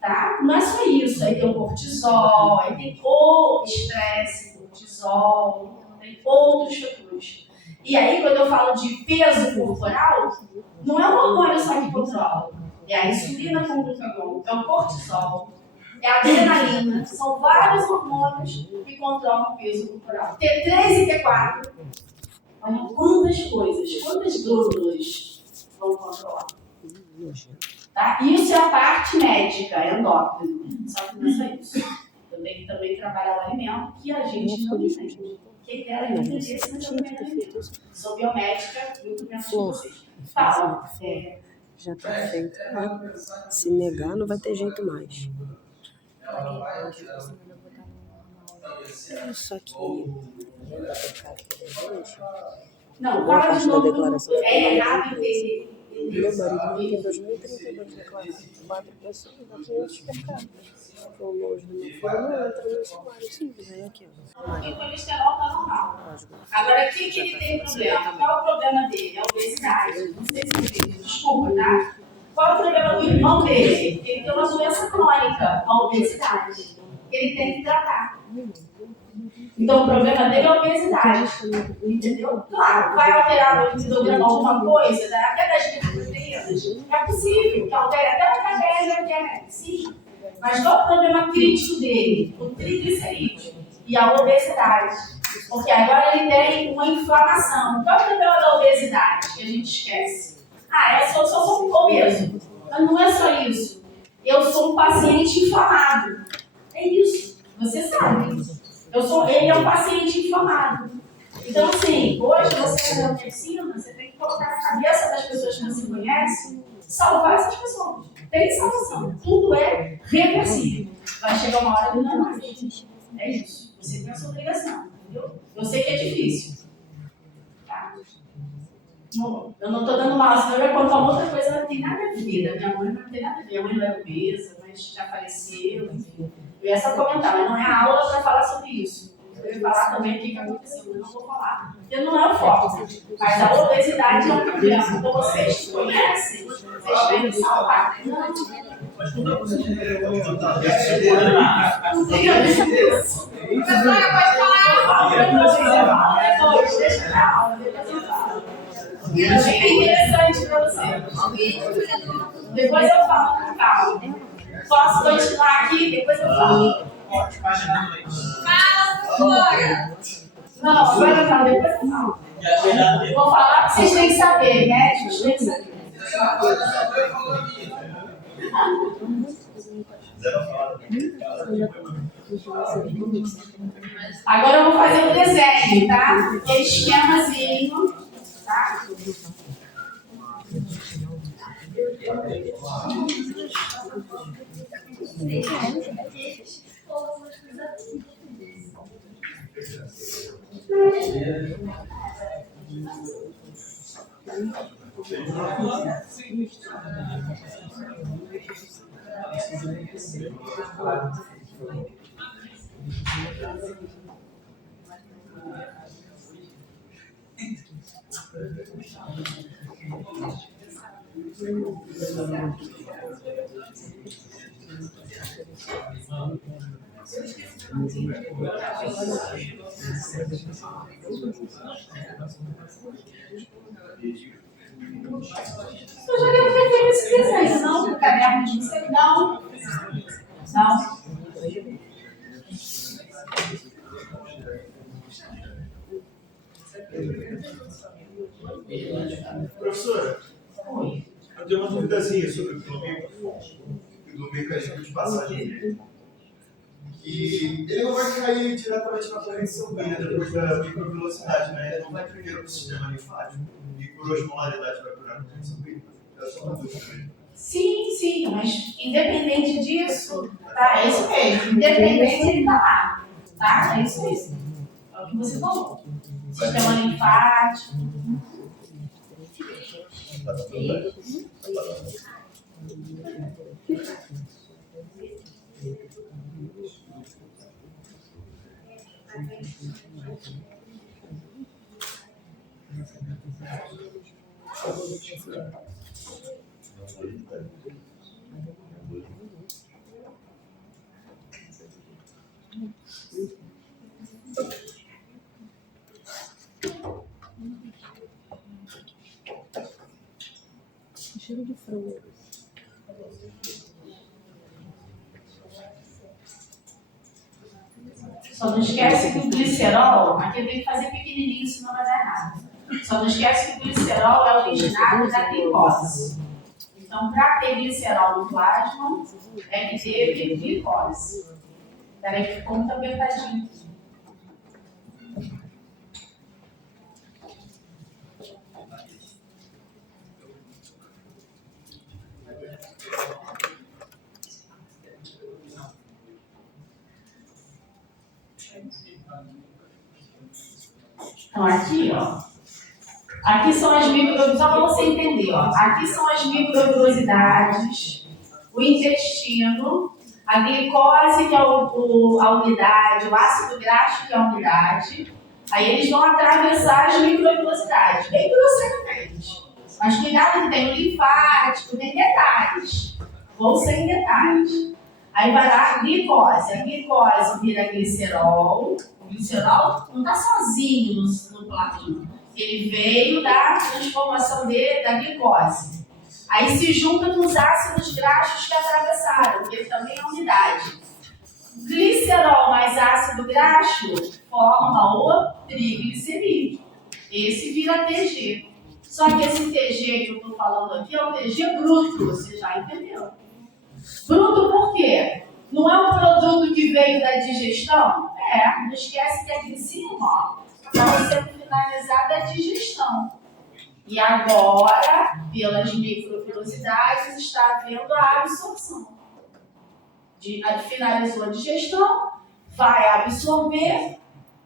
Tá? Não é só isso. Aí tem o cortisol, aí tem o estresse, cortisol, tem outros fatores. E aí, quando eu falo de peso corporal, não é um hormônio só que controla. É a insulina com glucagon, é o cortisol, é a adrenalina, são vários hormônios que controlam o peso corporal. T3 e T4, olha quantas coisas, quantas glândulas vão controlar. Tá? Isso é a parte médica, é endócrino, só que não é só isso. Eu tenho que também trabalhar o alimento que a gente não entende. Quem dera entender se não entende. Sou biomédica, muito menos que vocês. Fala. Já está feito. Se negar, não vai ter jeito mais. Só que não, fala de novo. É errado entender. Meu marido em 2032 declarado 4 pessoas a 500 pecados. O longe do meu filho não entra no salário simples. Aí aqui, ó. O colesterol está normal. Agora, o que ele tem problema? Qual é o problema dele? É a obesidade. Não sei se você entende. Desculpa, tá? Qual é o problema do irmão dele? Ele tem uma doença crônica, a obesidade. Ele tem que tratar. Então, o problema dele é a obesidade. Entendeu? Claro, vai alterar o índice alguma coisa, até das proteínas. É possível que altere até a KDL, sim. Mas qual é o problema crítico dele? O triglicerídeo e a obesidade. Porque agora ele tem uma inflamação. Qual é o problema da obesidade que a gente esquece? Eu sou um obeso. Mas não é só isso. Eu sou um paciente inflamado. É isso. Você sabe. Ele é um paciente inflamado. Então, assim, hoje você é da medicina, você tem que colocar na cabeça das pessoas que você conhece, salvar essas pessoas. Tem salvação. Tudo é reversível. Vai chegar uma hora que não é mais. É isso. Você tem a sua obrigação, entendeu? Eu sei que é difícil. Tá? Eu não estou dando mal, senão eu ia contar uma outra coisa, não tem nada a ver. Minha mãe não tem nada a ver. Minha mãe não era obesa, mas já faleceu, enfim. Eu ia só comentar, mas não é a aula para falar sobre isso. Eu ia falar também o que aconteceu, mas não vou falar. Porque não é o foco. Mas a obesidade é um problema. Então vocês que conhecem, vocês têm que salvar. Não tem a ver com isso. Professora, pode falar. Depois, deixa na aula, depois eu falo. É bem interessante para você. Depois eu falo com calma. Posso continuar aqui? Depois eu falo. Ótimo, página 2. Fala, professora! Não, agora eu falo, depois eu falo. Vou falar que vocês têm que saber, médicos têm que saber. Agora eu vou fazer o desenho, tá? Aquele esquemazinho, tá? Eu já devo ter feito esse desenho, não? No caderno de vocês? Não. Não. Professora, eu tenho uma duvidazinha sobre o quilomímetro e do mecanismo de passagem. E ele não vai cair diretamente na corrente sanguínea depois da microvelocidade, né? Ele não vai primeiro para o sistema linfático e por osmolaridade vai curar a corrente sanguínea. É só uma dúvida mesmo. Sim, mas independente disso, tá? É isso mesmo. Independente, ele tá lá. Tá? É isso mesmo. É o que você falou. Sistema linfático. Cheiro de frango. Só não esquece que o glicerol, aqui eu tenho que fazer pequenininho, senão vai dar errado. Só não esquece que o glicerol é originado da glicose. Então, para ter glicerol no plasma, é que teve glicose. Peraí que ficou muito apertadinho. Então, aqui, ó. Aqui são as microvelosidades, só para você entender, ó. Aqui são as microvelosidades, o intestino, a glicose, que é a unidade, o ácido graxo, que é a unidade. Aí eles vão atravessar as microvelosidades, bem grosseiramente. Mas cuidado que tem o linfático, tem detalhes. Vou sem detalhes. Aí vai lá a glicose. A glicose vira glicerol. O glicerol não está sozinho no plasma. Ele veio da transformação da glicose. Aí se junta com os ácidos graxos que atravessaram, porque ele também é unidade. Glicerol mais ácido graxo forma o triglicerídeo. Esse vira TG. Só que esse TG que eu estou falando aqui é o TG bruto, você já entendeu. Bruto por quê? Não é um produto que veio da digestão? É, não esquece que aqui em cima estava sendo finalizada a digestão. E agora, pelas microvelocidades, está havendo a absorção. Finalizou a digestão, vai absorver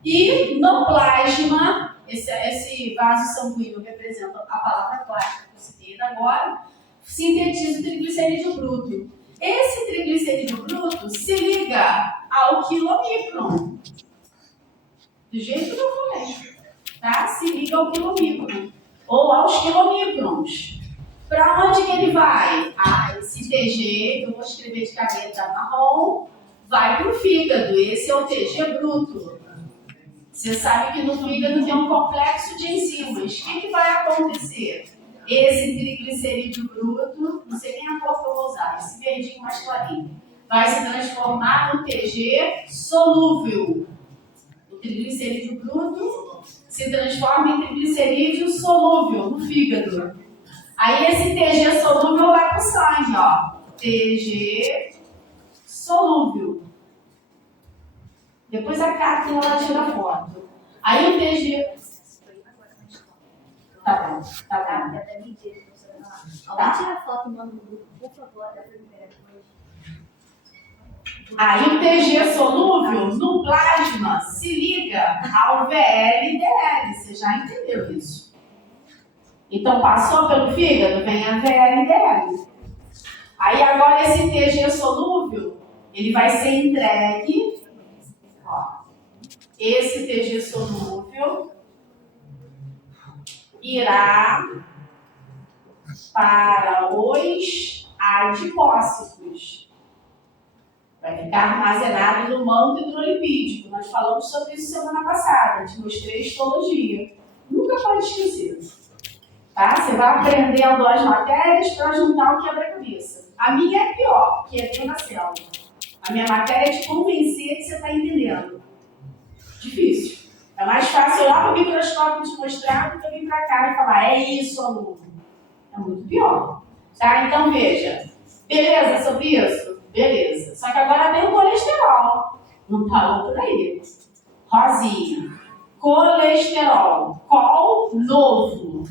e no plasma, esse vaso sanguíneo representa a palavra plástica que eu citei agora, sintetiza o triglicerídeo bruto. Esse triglicerídeo bruto se liga ao quilomicron. Do jeito que eu falei, tá? Se liga ao quilomicron. Ou aos quilomicrons. Para onde que ele vai? Esse TG, que eu vou escrever de caneta marrom, vai para o fígado. Esse é o TG bruto. Você sabe que no fígado tem um complexo de enzimas. O que vai acontecer? Esse triglicerídeo bruto, não sei nem a cor que eu vou usar, esse verdinho mais clarinho, vai se transformar no TG solúvel. O triglicerídeo bruto se transforma em triglicerídeo solúvel no fígado. Aí esse TG solúvel vai para o sangue, ó. TG solúvel. Depois a Cátia ela tira a foto. Aí o TG... Tá bom, tá bom. Alguém tira a foto e manda no grupo, por favor, da primeira coisa. Aí o TG solúvel no plasma se liga ao VLDL. Você já entendeu isso? Então passou pelo fígado, vem a VLDL. Aí agora esse TG solúvel, ele vai ser entregue. Ó, esse TG solúvel irá para os adipócitos. Vai ficar armazenado no manto hidrolipídico. Nós falamos sobre isso semana passada. Te mostrei histologia. Nunca pode esquecer. Tá? Você vai aprendendo as matérias para juntar o quebra-cabeça. A minha é pior, que é dentro da célula. A minha matéria é te convencer que você está entendendo. Difícil. É mais fácil olhar para o microscópio e te mostrar do que vir para cá e falar, é isso, aluno. É muito pior. Tá? Então, veja. Beleza sobre isso? Beleza. Só que agora tem o colesterol. Não parou por aí. Rosinha. Colesterol. Qual novo?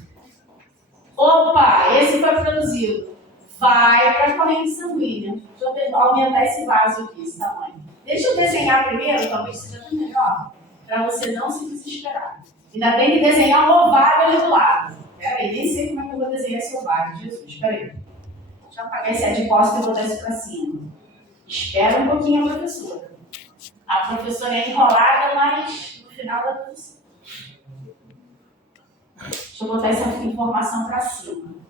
Opa, esse foi produzido. Vai para a corrente sanguínea. Deixa eu aumentar esse vaso aqui, esse tamanho. Deixa eu desenhar primeiro, talvez seja até melhor, para você não se desesperar. Ainda tem que desenhar um ovário ali do lado. Peraí, nem sei como é que eu vou desenhar esse ovário. Jesus, peraí. Deixa eu apagar esse adipócito e botar isso para cima. Espera um pouquinho a professora. A professora é enrolada, mas no final dá tudo certo. Deixa eu botar essa informação para cima.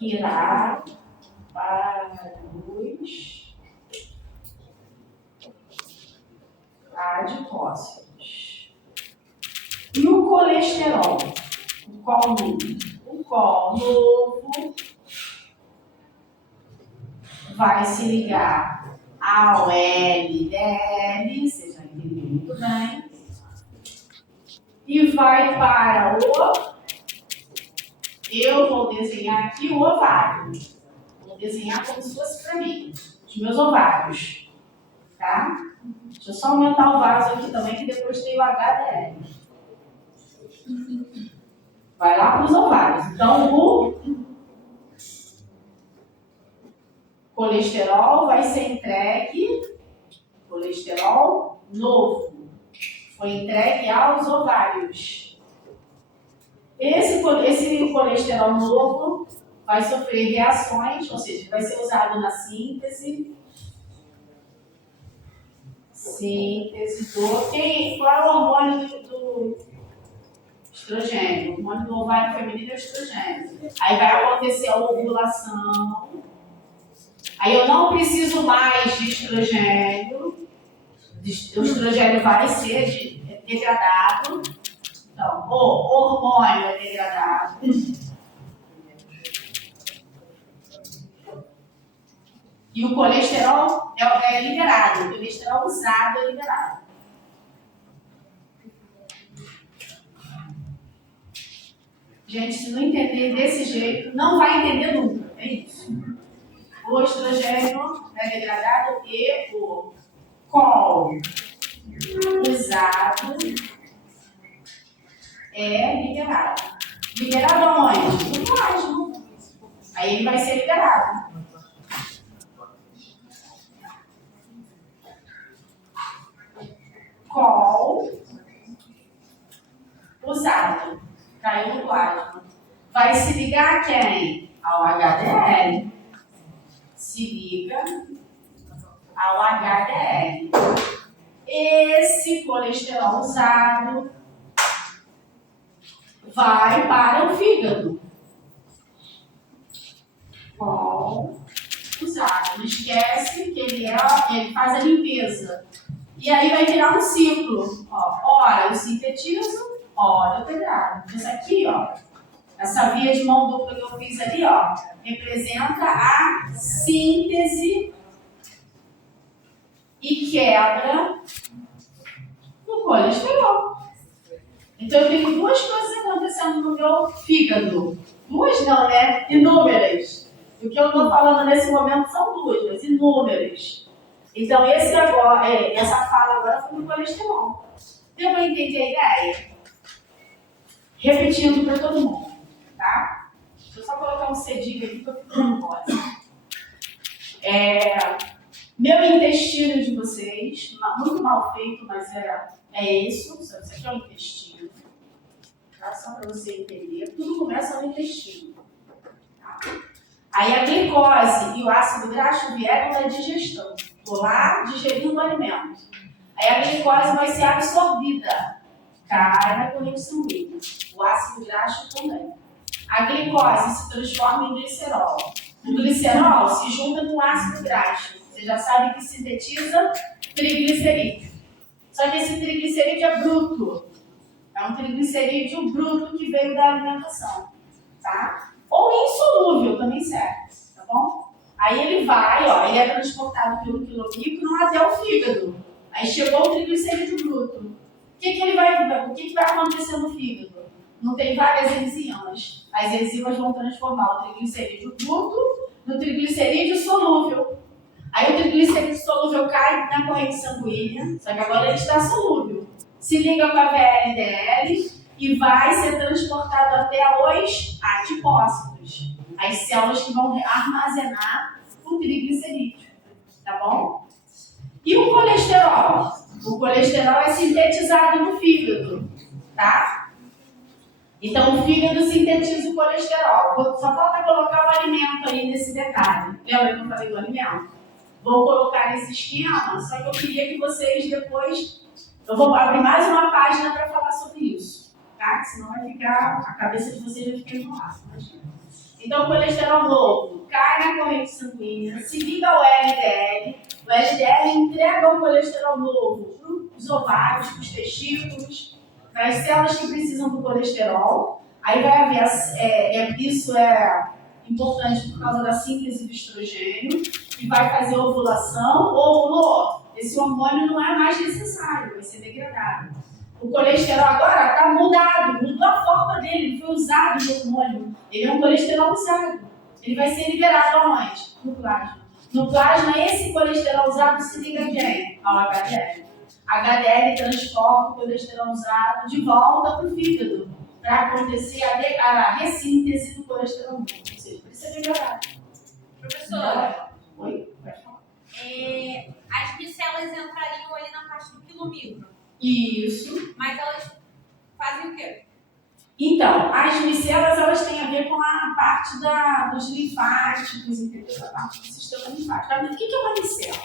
Irá para os adipócitos. E o colesterol? O qual novo? O qual novo vai se ligar ao LDL, você já entendeu muito bem, e vai para o... Eu vou desenhar aqui o ovário. Vou desenhar como se fosse para mim, os meus ovários. Tá? Deixa eu só aumentar o vaso aqui também, que depois tem o HDL. Vai lá para os ovários. Então, o colesterol vai ser entregue, colesterol novo, foi entregue aos ovários. Esse colesterol novo vai sofrer reações, ou seja, vai ser usado na síntese. Síntese do... Qual é o hormônio do estrogênio? O hormônio do ovário feminino é o estrogênio. Aí vai acontecer a ovulação. Aí eu não preciso mais de estrogênio. O estrogênio vai ser degradado. Então, o hormônio é degradado. E o colesterol é liberado. O colesterol usado é liberado. Gente, se não entender desse jeito, não vai entender nunca. É isso. O estrogênio é degradado e o col usado é liberado. Liberado aonde? No plasma. Aí ele vai ser liberado. Col usado. Caiu no plasma. Vai se ligar a quem? Ao HDL. Se liga ao HDL. Esse colesterol usado vai para o fígado. Col usado. Não esquece que ele faz a limpeza. E aí vai virar um ciclo. Ó, ora eu sintetizo, ora eu degrado. Isso aqui, ó, essa via de mão dupla que eu fiz ali, ó, representa a síntese e quebra No colesterol. Então eu tenho duas coisas acontecendo no meu fígado. Duas não, né? Inúmeras. O que eu estou falando nesse momento são duas, mas inúmeras. Então essa fala agora foi no colesterol. Deu para entender a ideia? Repetindo para todo mundo, tá? Deixa eu só colocar um cedilho aqui para eu ficar nervosa. Meu intestino de vocês, muito mal feito, mas é isso. Isso aqui é o intestino. Tá? Só para você entender. Tudo começa no intestino. Tá? Aí a glicose e o ácido graxo vieram da digestão. Estou lá digerindo o alimento. Aí a glicose vai ser absorvida. Cai na corrente sanguínea. O ácido graxo também. A glicose se transforma em glicerol. O glicerol se junta com o ácido graxo. Você já sabe que sintetiza triglicerídeo. Só que esse triglicerídeo é bruto. É um triglicerídeo bruto que veio da alimentação. Tá? Ou insolúvel também serve. Tá bom? Aí ele vai, ele é transportado pelo quilomicron até o fígado. Aí chegou o triglicerídeo bruto. O que vai acontecer no fígado? Não tem várias enzimas. As enzimas vão transformar o triglicerídeo bruto no triglicerídeo solúvel. Aí o triglicerídeo solúvel cai na corrente sanguínea, só que agora ele está solúvel. Se liga com a VLDL e vai ser transportado até os adipócitos, as células que vão armazenar o triglicerídeo. Tá bom? E o colesterol? O colesterol é sintetizado no fígado, tá? Então, o fígado sintetiza o colesterol. Só falta colocar o alimento aí nesse detalhe. Lembra que eu falei do alimento? Vou colocar nesse esquema, só que eu queria que vocês depois... Eu vou abrir mais uma página para falar sobre isso, tá? Senão vai ficar... A cabeça de vocês vai ficar enrolada, imagina. Então, o colesterol novo cai na corrente sanguínea, se liga ao LDL. O LDL entrega o colesterol novo para os ovários, para os testículos, para as células que precisam do colesterol. Aí vai haver, isso é importante por causa da síntese do estrogênio, que vai fazer ovulação. Ovulou, esse hormônio não é mais necessário, vai ser degradado. O colesterol agora está mudou a forma dele, ele foi usado de hormônio. Ele é um colesterol usado. Ele vai ser liberado aonde? No plasma. No plasma, esse colesterol usado se liga a quem? Ao HDL. HDL transporta o colesterol usado de volta para o fígado, para acontecer a ressíntese do colesterol. Ou seja, por isso é melhorado. Professora, Oi? Pode falar. as micelas entrariam ali na parte do quilomicron, Isso. mas elas fazem o quê? Então, as micelas, elas têm a ver com a parte dos linfáticos, entendeu? A parte do sistema linfático. O que é uma micela?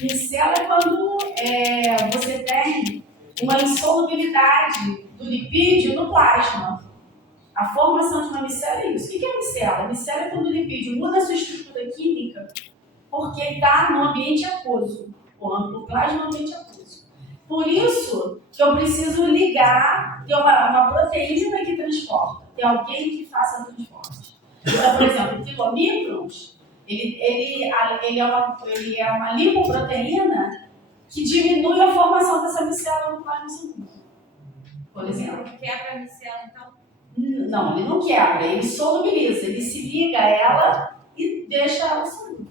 Micela é quando você tem uma insolubilidade do lipídio no plasma. A formação de uma micela é isso. O que é micela? A micela é quando o lipídio muda a sua estrutura química porque está no ambiente aquoso. O plasma é um ambiente aquoso. Por isso que eu preciso ligar, ter uma proteína que transporta, ter alguém que faça o transporte. Então, por exemplo, o quilomicrons, ele é uma lipoproteína que diminui a formação dessa micela no plasma sanguíneo. Por exemplo. Quebra a micela, então? Não, ele não quebra, ele solubiliza, ele se liga a ela e deixa ela solúvel.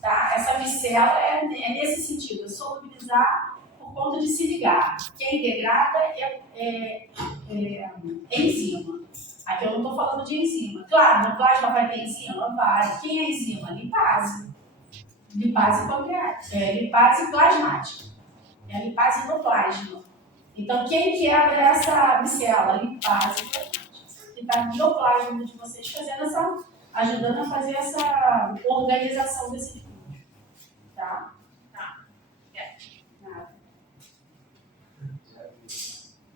Tá? Essa micela é nesse sentido, solubilizar por conta de se ligar. Quem degrada é enzima. Aqui eu não estou falando de enzima. Claro, no plasma vai ter enzima? Vai. Quem é enzima? Lipase. Lipase pancreática. Lipase plasmática. É a lipase no plasma. Então, quem quebra essa micela? Lipase plasmática. Que está no bioplasma de vocês ajudando a fazer essa organização desse lipídio. Tá? Nada.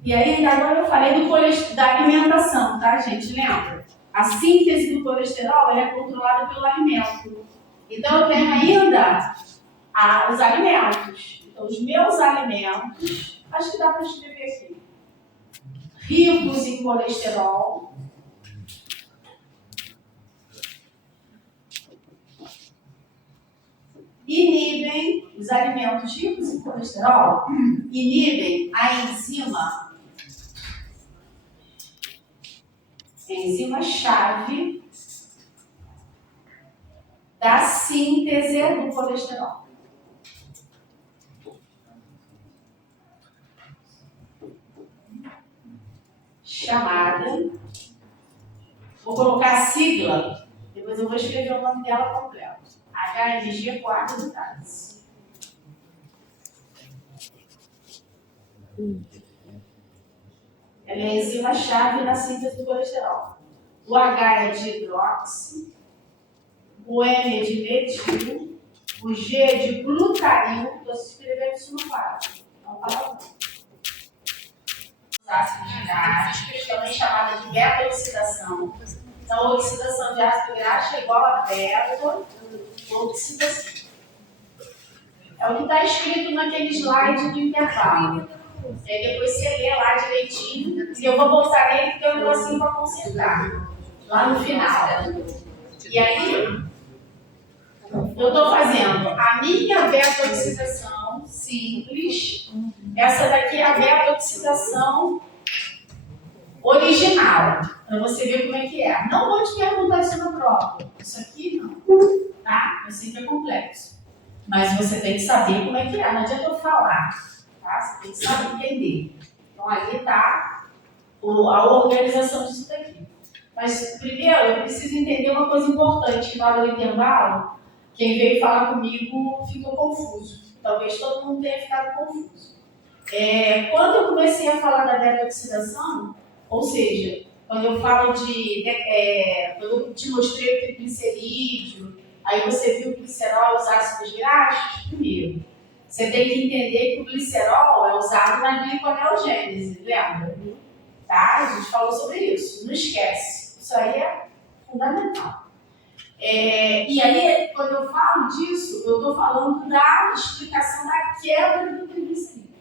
E aí, agora eu falei da alimentação, tá, gente? Lembra? A síntese do colesterol é controlada pelo alimento. Então, eu tenho ainda os alimentos. Então, os meus alimentos, acho que dá para escrever aqui. Ricos em colesterol. Inibem, os os alimentos ricos em colesterol inibem a enzima-chave da síntese do colesterol. Chamada, vou colocar a sigla, depois eu vou escrever o nome dela completo. HMG4-hidratase. Ela é a enzima-chave na síntese do colesterol. O H é de hidroxi, o N é de metil, o G é de glutaril, estou escrevendo isso no quadro. Não fala não. Os ácidos graxos, também chamada de beta-oxidação. Então, a oxidação de ácido graxo é igual a beta-oxidação. É o que está escrito naquele slide do intervalo. E aí depois você lê lá direitinho, e eu vou voltar nele porque é um negocinho para concentrar, lá no final. E aí, eu estou fazendo a minha beta-oxidação simples, essa daqui é a beta-oxidação original, para você ver como é que é. Não vou te perguntar isso na prova, isso aqui não, tá? Eu sei que é complexo, mas você tem que saber como é que é, não adianta eu falar. Tá? Você tem que saber entender. Então, ali está a organização disso daqui. Mas, primeiro, eu preciso entender uma coisa importante. Na hora do intervalo, quem veio falar comigo ficou confuso. Talvez todo mundo tenha ficado confuso. Quando eu comecei a falar da beta-oxidação, ou seja, quando eu falo quando eu te mostrei o triglicerídeo, aí você viu o glicerol e os ácidos graxos, primeiro. Você tem que entender que o glicerol é usado na gliconeogênese, lembra? Tá? A gente falou sobre isso, não esquece. Isso aí é fundamental. E aí, quando eu falo disso, eu estou falando da explicação da quebra do triglicerídeo.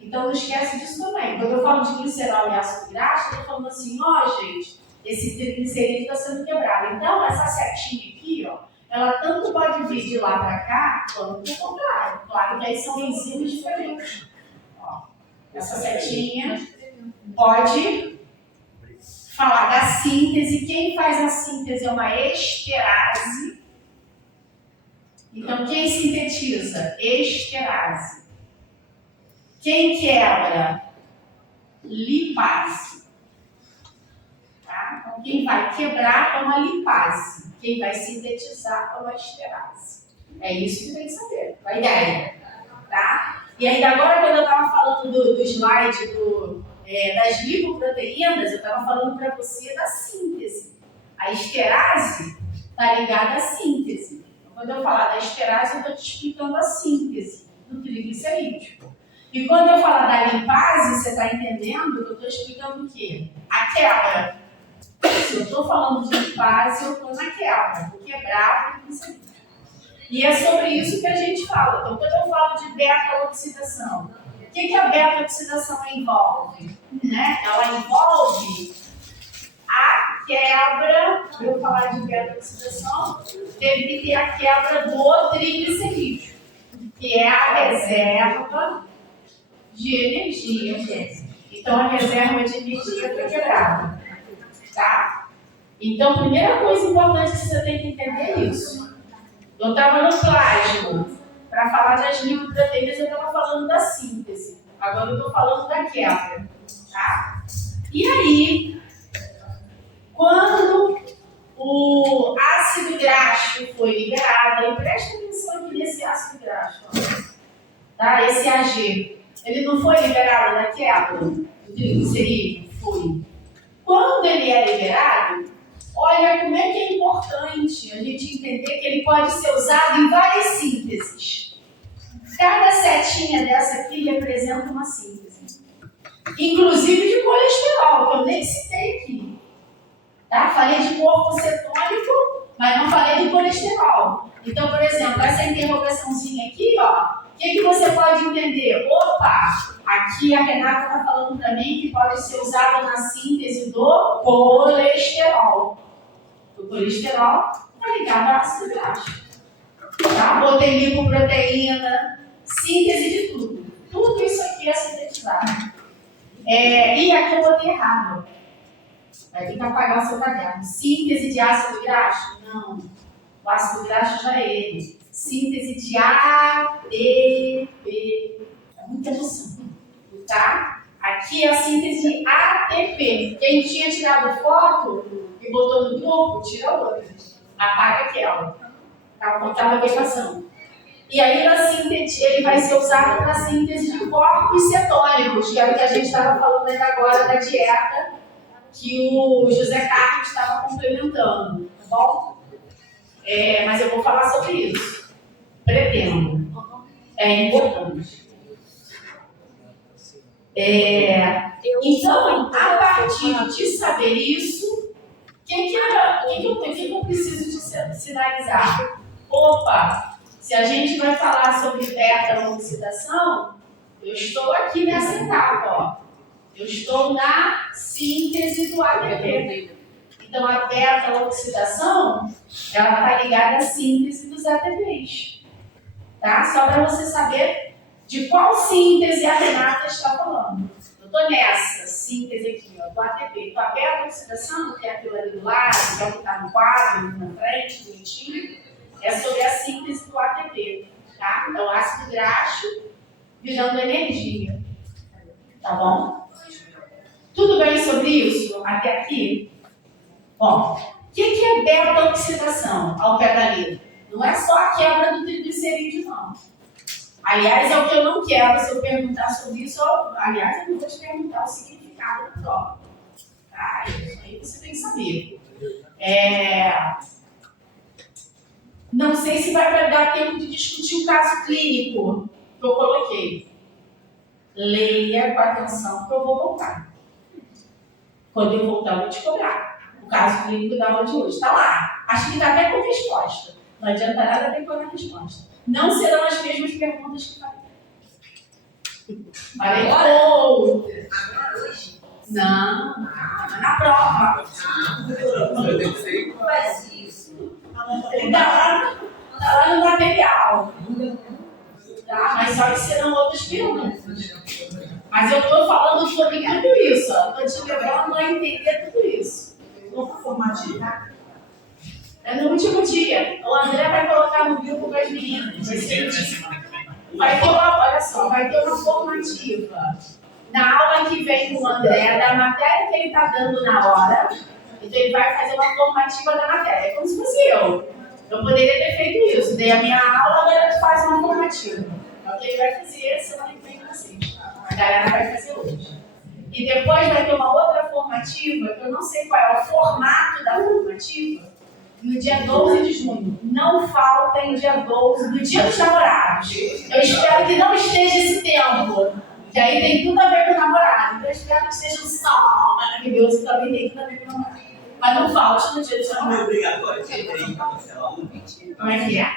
Então, não esquece disso também. Quando eu falo de glicerol e ácido graxo, eu estou falando assim, gente, esse triglicerídeo está sendo quebrado. Então, essa setinha aqui, ela tanto pode vir de lá para cá, quanto do contrário. Claro que aí são enzimas diferentes. Essa setinha pode falar da síntese. Quem faz a síntese é uma esterase. Então, quem sintetiza? Esterase. Quem quebra? Lipase. Tá? Então, quem vai quebrar é uma lipase. Quem vai sintetizar é uma esterase. É isso que tem que saber, a ideia. Tá? E ainda agora, quando eu estava falando do slide das lipoproteínas, eu estava falando para você da síntese. A esterase está ligada à síntese. Então, quando eu falar da esterase, eu estou te explicando a síntese do triglicerídeo. E quando eu falar da lipase, você está entendendo que eu estou explicando o quê? A quebra. Se eu estou falando de lipase, eu estou na quebra, vou quebrar o triglicerídeo. E é sobre isso que a gente fala. Então, quando eu falo de beta-oxidação, o que a beta-oxidação envolve? Ela envolve a quebra, para eu falar de beta-oxidação, teve que ter a quebra do triglicerídeo, que é a reserva de energia. Então, a reserva de energia foi quebrada. Tá? Então, a primeira coisa importante que você tem que entender é isso. Eu estava no plasma, para falar das lipoproteínas, eu estava falando da síntese. Agora eu estou falando da quebra. Tá? E aí, quando o ácido graxo foi liberado, e presta atenção aqui nesse ácido graxo, tá? Esse AG, ele não foi liberado da quebra do triglicerídeo? Foi. Quando ele é liberado, olha como é que é importante a gente entender que ele pode ser usado em várias sínteses. Cada setinha dessa aqui representa uma síntese. Inclusive de colesterol, que eu nem citei aqui. Tá? Falei de corpo cetônico, mas não falei de colesterol. Então, por exemplo, essa interrogaçãozinha aqui, o que você pode entender? Opa! Aqui a Renata está falando para mim que pode ser usada na síntese do colesterol. O colesterol está ligado ao ácido graxo. Tá? Botei lipoproteína, síntese de tudo. Tudo isso aqui é sintetizado. E aqui eu botei errado. Vai ter que apagar o seu caderno. Síntese de ácido graxo? Não. O ácido graxo já é ele. Síntese de ATP. É muita emoção. Tá? Aqui é a síntese de ATP. Quem tinha tirado foto e botou no grupo, tira outra. Apaga aquela. Tá? Contava a vegetation. E aí na síntese, ele vai ser usado para síntese de corpos cetônicos, que era o que a gente estava falando ainda agora da dieta que o José Carlos estava complementando, tá bom? Mas eu vou falar sobre isso. Pretendo. É importante. Então, a partir de saber isso, o que eu preciso de sinalizar? Opa, se a gente vai falar sobre beta-oxidação, eu estou aqui nessa etapa, ó. Eu estou na síntese do ATP. Então, a beta-oxidação, ela está ligada à síntese dos ATPs. Tá? Só para você saber de qual síntese a Renata está falando. Eu estou nessa síntese aqui, ó, do ATP. Então, a beta-oxidação, que é aquilo ali do lado, que é o que está no quadro, na frente, bonitinho, é sobre a síntese do ATP. Tá? Então, ácido graxo virando energia. Tá bom? Tudo bem sobre isso até aqui? Bom, o que é beta-oxidação ao pé da letra? Não é só a quebra do triglicerídeo, não. Aliás, é o que eu não quero. Se eu perguntar sobre isso, aliás, eu não vou te perguntar o significado da prova. Tá? Isso aí você tem que saber. Não sei se vai dar tempo de discutir o caso clínico que eu coloquei. Leia com atenção que eu vou voltar. Quando eu voltar, eu vou te cobrar. O caso clínico da aula de hoje está lá. Acho que está até com resposta. Não adianta nada decorar a resposta. Não serão as mesmas perguntas que falei. Falei outras. Não, na prova. Faz isso. Ele está lá no material. Tá? Mas só que serão outras perguntas. Mas eu estou falando sobre tudo isso. Estou te levando a entender tudo isso. Vamos formatar. É no último dia. O André vai colocar no grupo com as meninas. Vai ter olha só, vai ter uma formativa. Na aula que vem com o André, da matéria que ele está dando na hora, então ele vai fazer uma formativa da matéria. É como se fosse eu. Eu poderia ter feito isso. Dei a minha aula, agora tu faz uma formativa. É o que ele vai fazer semana que vem com vocês. A galera vai fazer hoje. E depois vai ter uma outra formativa, que eu não sei qual é o formato da formativa, no dia 12 de junho. Não faltem dia 12, no dia dos namorados. Eu espero que não esteja esse tempo, que aí tem tudo a ver com o namorado. Então eu espero que seja um sol maravilhoso, que também tem tudo a ver com o namorado. Mas não falte no dia dos namorados. Não é obrigatório ter 3 para cancelar 1? Como é que é?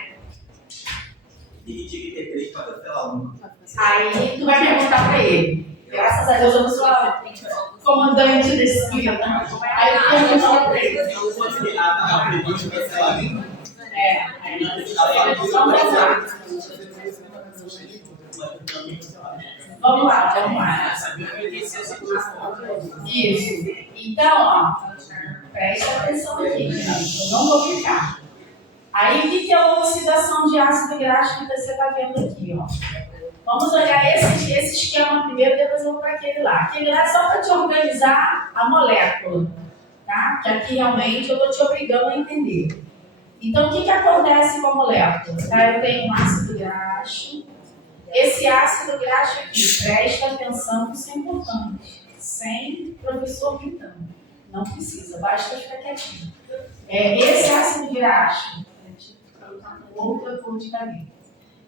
Ele tinha que ter 3 para cancelar 1. Aí tu vai perguntar pra ele. Graças a Deus eu não sou a comandante desse filho. Aí eu pergunto pra ele. Vamos lá. Isso. Então, ó, presta atenção aqui, gente. Eu não vou ficar. Aí, o que é a oxidação de ácido graxo que você está vendo aqui, ó? Vamos olhar esse esquema primeiro, depois eu vou para aquele lá. Aquele lá é só para te organizar a molécula, tá? Que aqui realmente eu estou te obrigando a entender. Então, o que acontece com a molécula? Tá? Eu tenho um ácido graxo. Esse ácido graxo aqui, presta atenção, isso é importante. Sem professor gritando. Não precisa, basta ficar quietinho. Esse ácido graxo, outra cor de cabelo.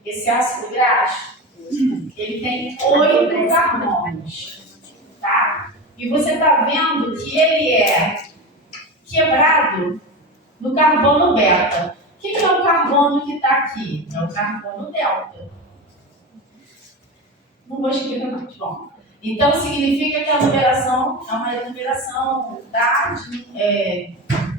Esse ácido graxo, ele tem 8 carbonos, tá? E você está vendo que ele é quebrado no carbono beta. O que é o carbono que está aqui? É o carbono delta. Não vou explicar mais. Bom, então significa que a numeração é uma numeração da,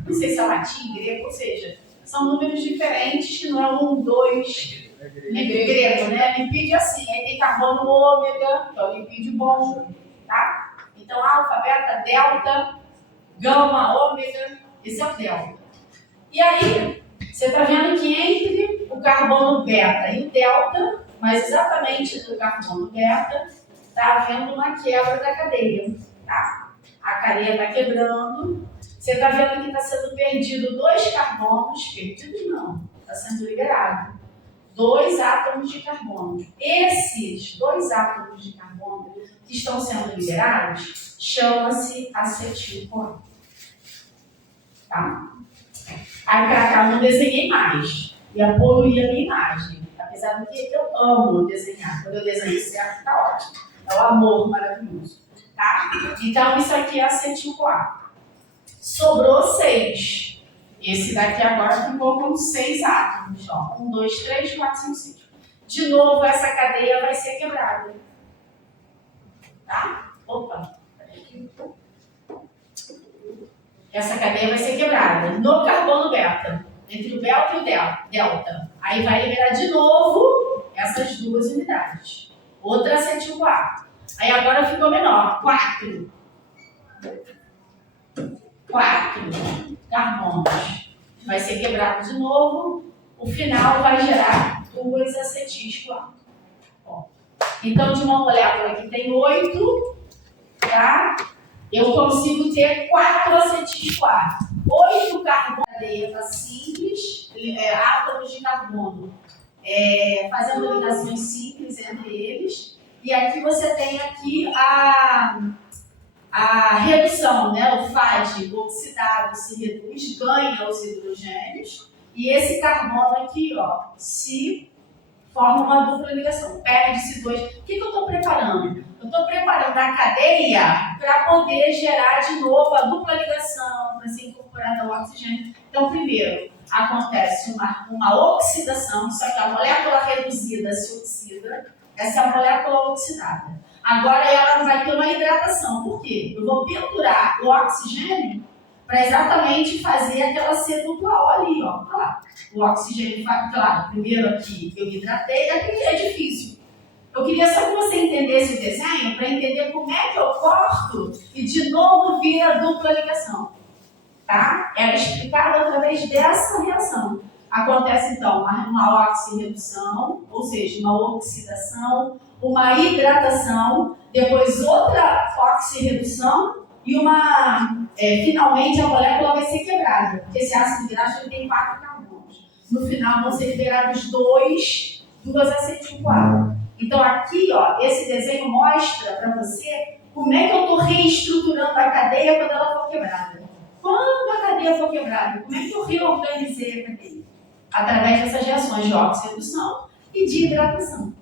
não sei se é latim, grego, ou seja, são números diferentes, que não é 1, 2, grego, né? Lipídio é assim, aí tem carbono ômega, que é o lipídio bom, tá? Então, alfa, beta, delta, gama, ômega, esse é o delta. E aí, você está vendo que entre o carbono beta e o delta, mas exatamente do carbono beta, está havendo uma quebra da cadeia, tá? A cadeia está quebrando. Você está vendo que está sendo perdido 2 carbonos, perdido não, está sendo liberado. 2 átomos de carbono. Esses 2 átomos de carbono que estão sendo liberados chama-se acetil-CoA. Tá? Aí para cá eu não desenhei mais. Ia poluir a minha imagem. Apesar do que eu amo desenhar. Quando eu desenho certo, tá ótimo. É o amor maravilhoso. Tá? Então isso aqui é acetil-CoA. Sobrou 6. Esse daqui agora ficou com 6 átomos. Ó. 1, 2, 3, 4, 5, 6. De novo, essa cadeia vai ser quebrada. Tá? Opa. Essa cadeia vai ser quebrada no carbono beta. Entre o beta e o delta. Aí vai liberar de novo essas 2 unidades. Outra acetil-CoA. Aí agora ficou menor. 4 carbonos. Vai ser quebrado de novo. O final vai gerar 2 acetis-CoA. Então, de uma molécula que tem 8, tá? Eu consigo ter 4 acetis-CoA. 8 carbonos. Cadeia tá simples, átomos de carbono fazendo ligações simples entre eles. E aqui você tem aqui a redução, né? O FAD oxidado se reduz, ganha os hidrogênios, e esse carbono aqui, ó, se forma uma dupla ligação, perde-se 2. O que eu estou preparando? Eu estou preparando a cadeia para poder gerar de novo a dupla ligação, para ser incorporada ao oxigênio. Então, primeiro, acontece uma oxidação, só que a molécula reduzida se oxida, essa é a molécula oxidada. Agora ela vai ter uma hidratação. Por quê? Eu vou pendurar o oxigênio para exatamente fazer aquela C dupla O ali, ó. Olha lá. O oxigênio, claro, primeiro aqui eu hidratei, aqui é difícil. Eu queria só que você entendesse o desenho para entender como é que eu corto e de novo vira dupla ligação. Tá? Ela é explicada através dessa reação. Acontece então uma oxirredução, ou seja, uma oxidação, uma hidratação, depois outra oxirredução e finalmente a molécula vai ser quebrada, porque esse ácido graxo ele tem 4 carbonos. No final vão ser liberados 2 acetil-CoA. Então aqui, ó, esse desenho mostra para você como é que eu estou reestruturando a cadeia quando ela for quebrada. Quando a cadeia for quebrada, como é que eu reorganizei a cadeia? Através dessas reações de oxirredução e de hidratação.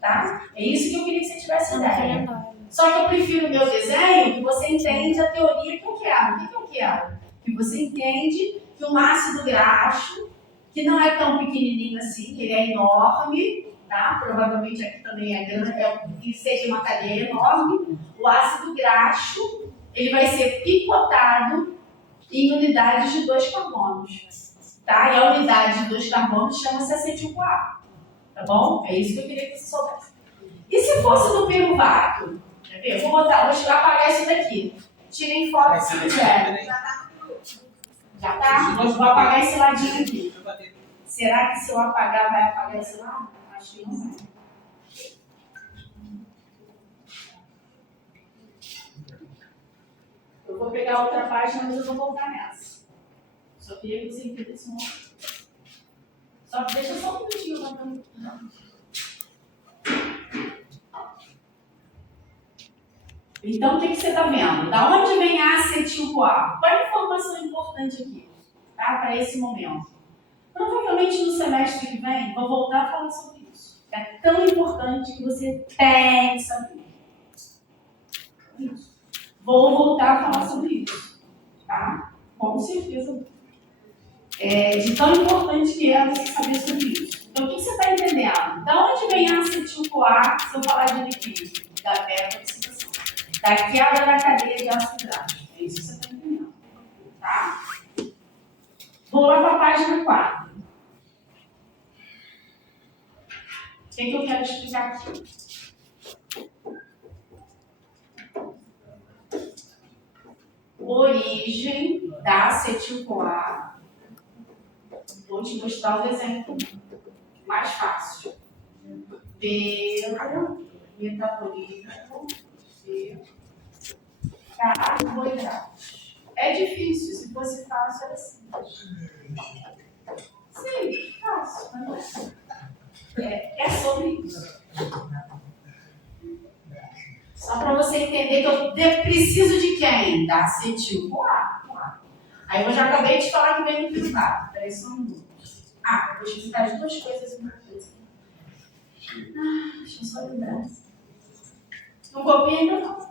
Tá? É isso que eu queria que você tivesse ideia. Só que eu prefiro o meu desenho que você entende a teoria que eu quero. O que eu quero? Que você entende que um ácido graxo, que não é tão pequenininho assim, que ele é enorme, tá? Provavelmente aqui também é grande, que seja uma cadeia enorme, o ácido graxo ele vai ser picotado em unidades de 2 carbonos. Tá? E a unidade de 2 carbonos chama-se acetil-CoA. Tá bom? É isso que eu queria que você soubesse. E se fosse no piruvato? Quer ver? Vou apagar isso daqui. Tirem foto se quiserem. Já tá? Vou apagar esse ladinho aqui. Será que se eu apagar, vai apagar esse lado? Acho que não vai. Eu vou pegar outra página, mas eu vou voltar nessa. Só queria que você entendesse um pouco. Só que deixa só um minutinho lá para. Então, o que você está vendo? Da onde vem a acetil-CoA? Qual é a informação importante aqui, tá? Para esse momento? Provavelmente no semestre que vem, vou voltar a falar sobre isso. É tão importante que você tem que saber. Isso. Vou voltar a falar sobre isso, tá? Com certeza. De tão importante que é você saber sobre isso. Então, o que você está entendendo? Da onde vem a acetil-CoA se eu falar de lipídio? Da beta-oxidação. Da quebra da cadeia de ácido graxo. É isso que você está entendendo. Tá? Vou lá para a página 4. O que eu quero explicar aqui? Origem da acetil-CoA. Vou te mostrar o desenho mais fácil. Pelo metabolismo de carboidratos. É difícil, se fosse fácil era simples. Sim, fácil, mas não é sobre isso. Só para você entender que eu preciso de quem? Da acetil-CoA. Aí eu já acabei de falar que vem no privado. Peraí só um minuto. Eu vou explicar as duas coisas uma coisa. Deixa eu só lembrar. Não copia ainda não.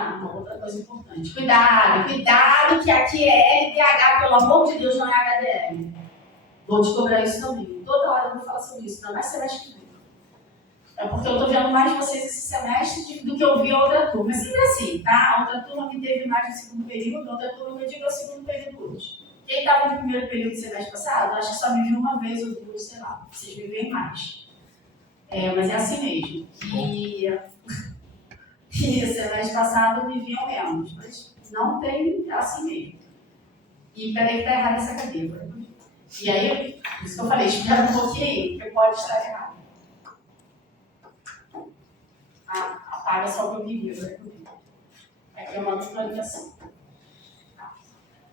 Uma outra coisa importante. Cuidado, que aqui é LDH, pelo amor de Deus, não é HDL. Vou te cobrar isso também. Toda hora eu vou falar sobre isso, não mais semestre que vem. É porque eu estou vendo mais vocês esse semestre do que eu vi a outra turma. É sempre assim, tá? A outra turma que teve mais no segundo período, a outra turma que eu digo é o segundo período hoje. Quem estava no primeiro período do semestre passado, acho que só me viu uma vez ou duas, sei lá. Vocês me veem mais. Mas é assim mesmo. E semestre passado me viam menos, mas não tem assim mesmo. E peraí que tá errada essa cadeira. E aí, por isso que eu falei, espera um pouquinho, porque pode estar errado. Apaga só para eu me ver. Aqui é uma dupla ligação.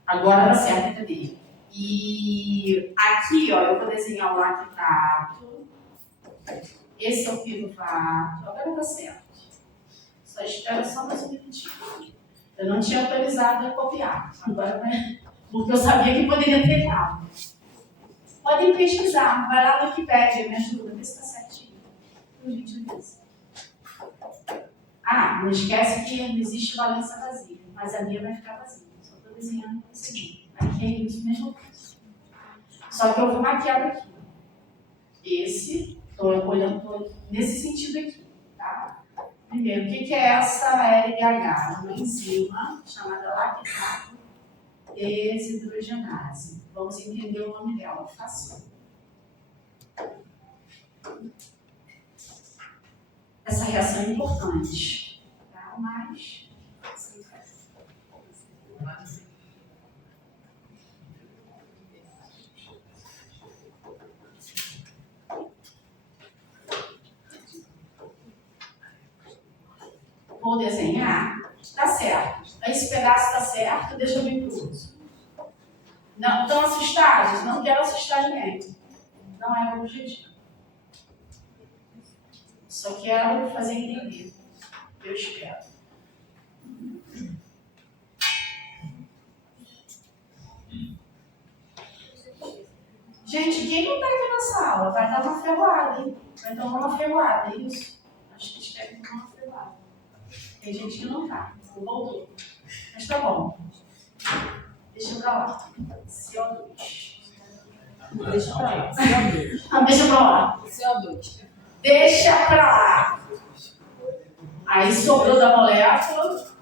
Agora dá certo, entendeu? E aqui, ó, eu vou desenhar o lactato. Esse é o piruvato. Agora dá certo. Só espera só mais um minutinho. Eu não tinha autorizado a copiar. Agora vai. Porque eu sabia que poderia ter errado. Podem pesquisar. Vai lá no Wikipedia, me ajuda. Vê se está certinho. Por gentileza. Não esquece que não existe valência vazia. Mas a minha vai ficar vazia. Só estou desenhando para você. Aqui é isso mesmo. Só que eu vou maquiar aqui. Esse, estou olhando nesse sentido aqui. Tá? Primeiro, o que é essa LDH? Uma enzima chamada lactato desidrogenase. Vamos entender o nome dela, fácil. Essa reação é importante, tá? Mas vou desenhar, tá certo. Esse pedaço tá certo, deixa eu vir pro outro. Não, estão assustados? Não quero assustar ninguém. Não é o objetivo. Só quero fazer entender. Eu espero. Gente, quem não está aqui na sala vai dar uma ferroada, hein? Vai tomar uma ferroada, é isso? Acho que espero que tomar uma ferroada. Tem gente que não está, voltou. Mas tá bom. Deixa pra lá. CO2. Deixa pra lá. Deixa pra lá. CO2. Deixa pra lá. Aí sobrou da molécula.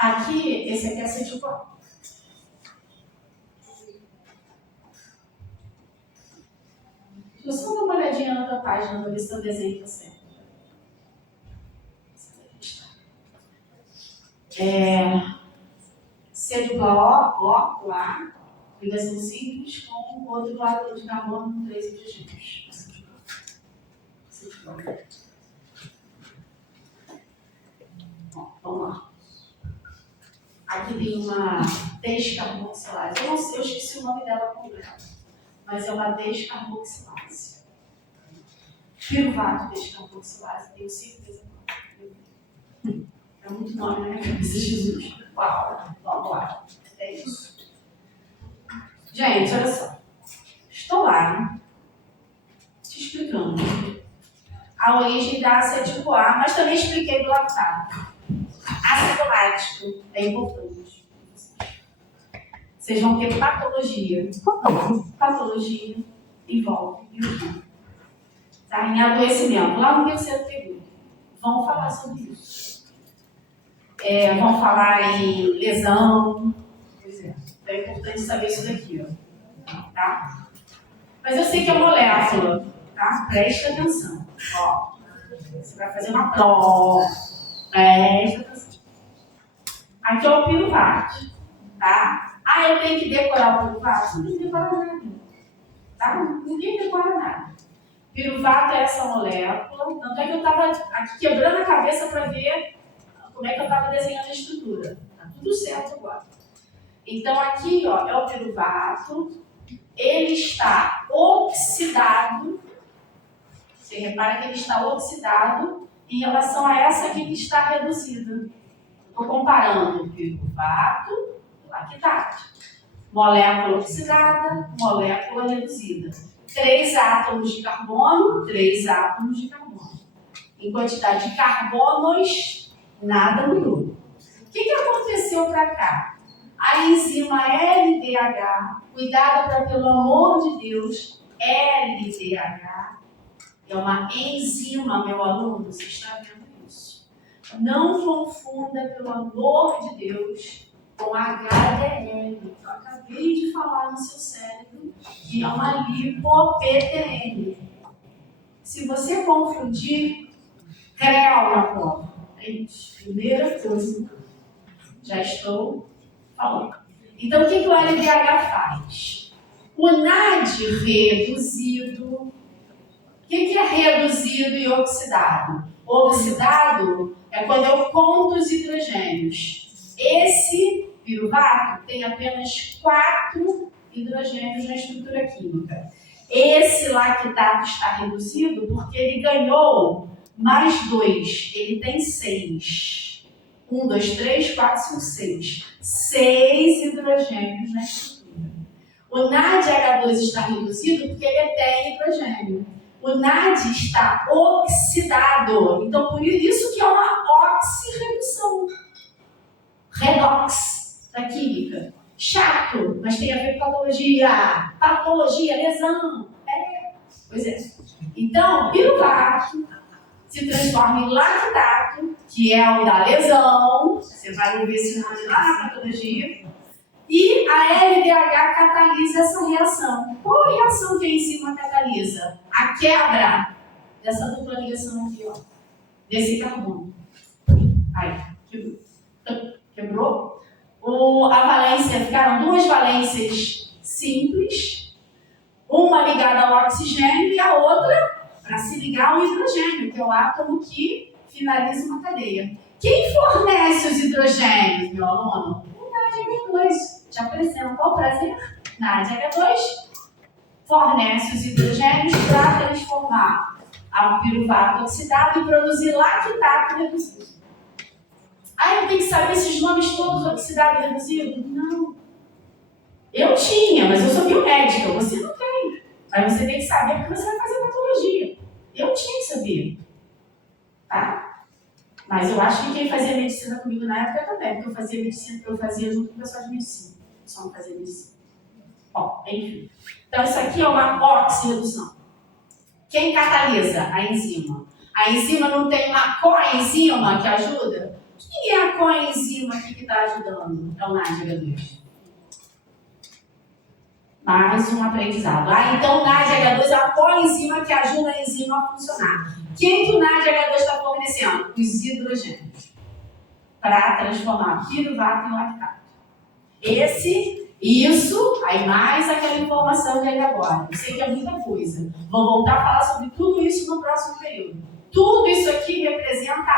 Aqui, esse aqui é acetil-CoA. Deixa eu só dar uma olhadinha na outra página para ver se o desenho está certo. C dupla O, lá, ligação simples com o outro lado de carbono com 3 hidrogênios. tem uma descarboxilase. Eu não sei, eu esqueci o nome dela completo, mas é uma descarboxilase. Piruvato descarboxilase, tenho certeza. É muito nome na minha cabeça, Jesus. Uau, vamos lá. É isso. Gente, olha só. Estou lá te explicando a origem da acetil-CoA, mas também expliquei do lactato. Ácido lático é importante. Vocês vão ter patologia. Patologia envolve biotônico. Tá? Em adoecimento. Lá no terceiro período. Vão falar sobre isso. Vão falar em lesão. Pois é. Então é importante saber isso daqui. Ó. Tá? Mas eu sei que é molécula. Tá? Presta atenção. Ó. Você vai fazer uma prova. Presta atenção. Aqui é o piruvato, tá? Eu tenho que decorar o piruvato? Não tem que decorar nada, tá? Ninguém decora nada. Piruvato é essa molécula, tanto é que eu estava aqui quebrando a cabeça para ver como é que eu estava desenhando a estrutura. Tá tudo certo agora. Então aqui, ó, é o piruvato, ele está oxidado, você repara que ele está oxidado em relação a essa aqui que está reduzida. Estou comparando o piruvato e o lactato. Molécula oxidada, molécula reduzida. 3 átomos de carbono, 3 átomos de carbono. Em quantidade de carbonos, nada mudou. O que aconteceu para cá? A enzima LDH, cuidado pelo amor de Deus, LDH, é uma enzima, meu aluno, você está vendo isso. Não confunda, pelo amor de Deus, com HDL. Eu acabei de falar no seu cérebro que é uma lipoptn. Se você confundir, creu na prova. Primeira coisa, já estou falando. Então, o que o LDH faz? O NAD reduzido. O que é reduzido e oxidado? Oxidado é quando eu conto os hidrogênios. Esse piruvato tem apenas 4 hidrogênios na estrutura química. Esse lactato está reduzido porque ele ganhou mais 2. Ele tem 6. 1, 2, 3, 4, 5, 6. 6 hidrogênios na estrutura. O NADH2 está reduzido porque ele tem hidrogênio. O NAD está oxidado. Então, por isso que é uma oxirredução. Redox da química. Chato, mas tem a ver com patologia. Patologia, lesão. Pois é. Então, piruvato se transforma em lactato, que é o da lesão. Você vai ouvir esse nome lá na patologia. E a LDH catalisa essa reação. Qual a reação que a enzima catalisa? A quebra dessa dupla ligação aqui, ó. Desse carbono. Aí, quebrou. A valência, ficaram 2 valências simples. Uma ligada ao oxigênio e a outra para se ligar ao hidrogênio, que é o átomo que finaliza uma cadeia. Quem fornece os hidrogênios, meu aluno? O NADH2. Te apresento, ó, prazer. NADH2 fornece os hidrogênios para transformar o piruvato oxidado e produzir lactato reduzido. Eu tenho que saber esses nomes todos oxidado e reduzido? Não. Eu tinha, mas eu sou biomédica, você não tem. Mas você tem que saber porque você vai fazer patologia. Eu tinha que saber. Tá? Mas eu acho que quem fazia medicina comigo na época também, porque eu fazia medicina, eu fazia junto com o pessoal de medicina. Só não fazia medicina. Bom, enfim. Então, isso aqui é uma oxirredução. Quem catalisa? A enzima. A enzima não tem uma coenzima que ajuda? Quem é a coenzima aqui que está ajudando? É o NADH2. Mais um aprendizado. Então o NADH2 é a coenzima que ajuda a enzima a funcionar. Quem que o NADH2 está fornecendo? Os hidrogênios. Para transformar piruvato em lactato. Isso, aí mais aquela informação de agora. Eu sei que é muita coisa. Vou voltar a falar sobre tudo isso no próximo período. Tudo isso aqui representa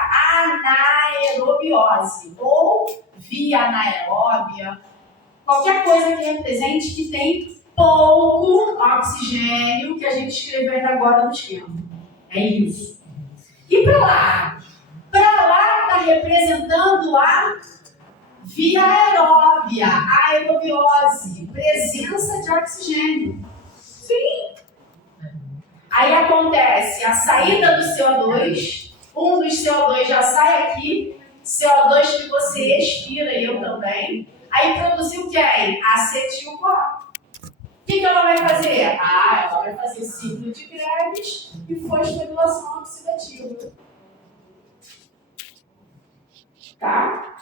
anaerobiose ou via anaeróbia, qualquer coisa que represente que tem pouco oxigênio, que a gente escreveu ainda agora no esquema. É isso. E para lá? Para lá está representando a via aeróbia, aerobiose, presença de oxigênio. Sim. Aí acontece a saída do CO2, um dos CO2 já sai aqui, CO2 que você expira e eu também. Aí produziu quem? Acetil-CoA. O que ela vai fazer? Ela vai fazer ciclo de Krebs e fosforilação oxidativa. Tá?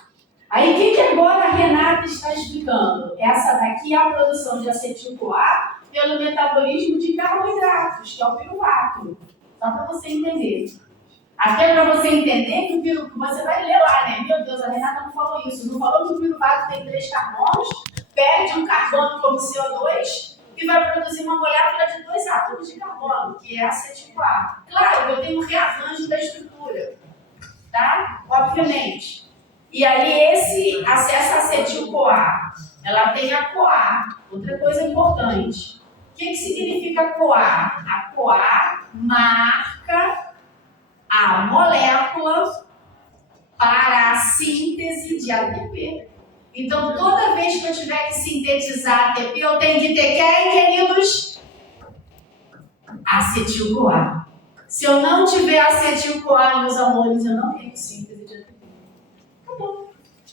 Aí o que agora a Renata está explicando? Essa daqui é a produção de acetil-CoA pelo metabolismo de carboidratos, que é o piruvato. Só para você entender. Até para você entender que o piruvato, você vai ler lá, né? Meu Deus, a Renata não falou isso. Não falou que o piruvato tem 3 carbonos, perde um carbono como CO2 e vai produzir uma molécula de 2 átomos de carbono, que é acetil-CoA. Claro que eu tenho um rearranjo da estrutura, tá? Obviamente. E aí essa acetil-CoA, ela tem a CoA. Outra coisa importante. O que significa CoA? A CoA marca a molécula para a síntese de ATP. Então, toda vez que eu tiver que sintetizar ATP, eu tenho que ter quem, queridos? Acetil-CoA. Se eu não tiver acetil-CoA, meus amores, eu não tenho síntese de ATP. Acabou.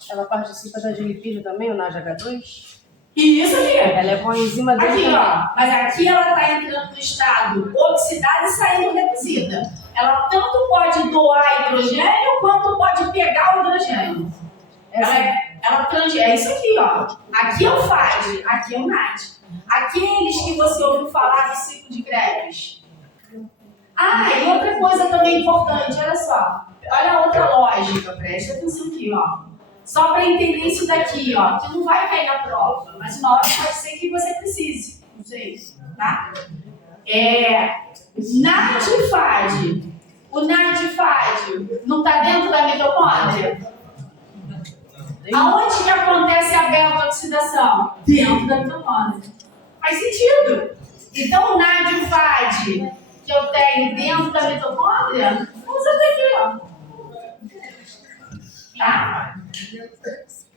Ela participa da lipídio também, o NADH2? Isso aqui. Ela é coenzima dele. Aqui, ó. Mas aqui ela está entrando no estado oxidado e saindo reduzida. Ela tanto pode doar hidrogênio, quanto pode pegar o hidrogênio. É isso aqui, ó. Aqui é o FAD, aqui é o NAD. Aqueles que você ouviu falar do ciclo de Krebs. E outra coisa também importante, olha só. Olha a outra lógica, presta atenção aqui, ó. Só para entender isso daqui, ó, que não vai cair na prova, mas uma hora pode ser que você precise. Não sei, tá? NAD e FAD. O NAD e FAD não está dentro da mitocôndria? Aonde que acontece a beta-oxidação? Dentro da mitocôndria. Faz sentido. Então, o NAD e o FAD que eu tenho dentro da mitocôndria, usa daqui, ó. Tá?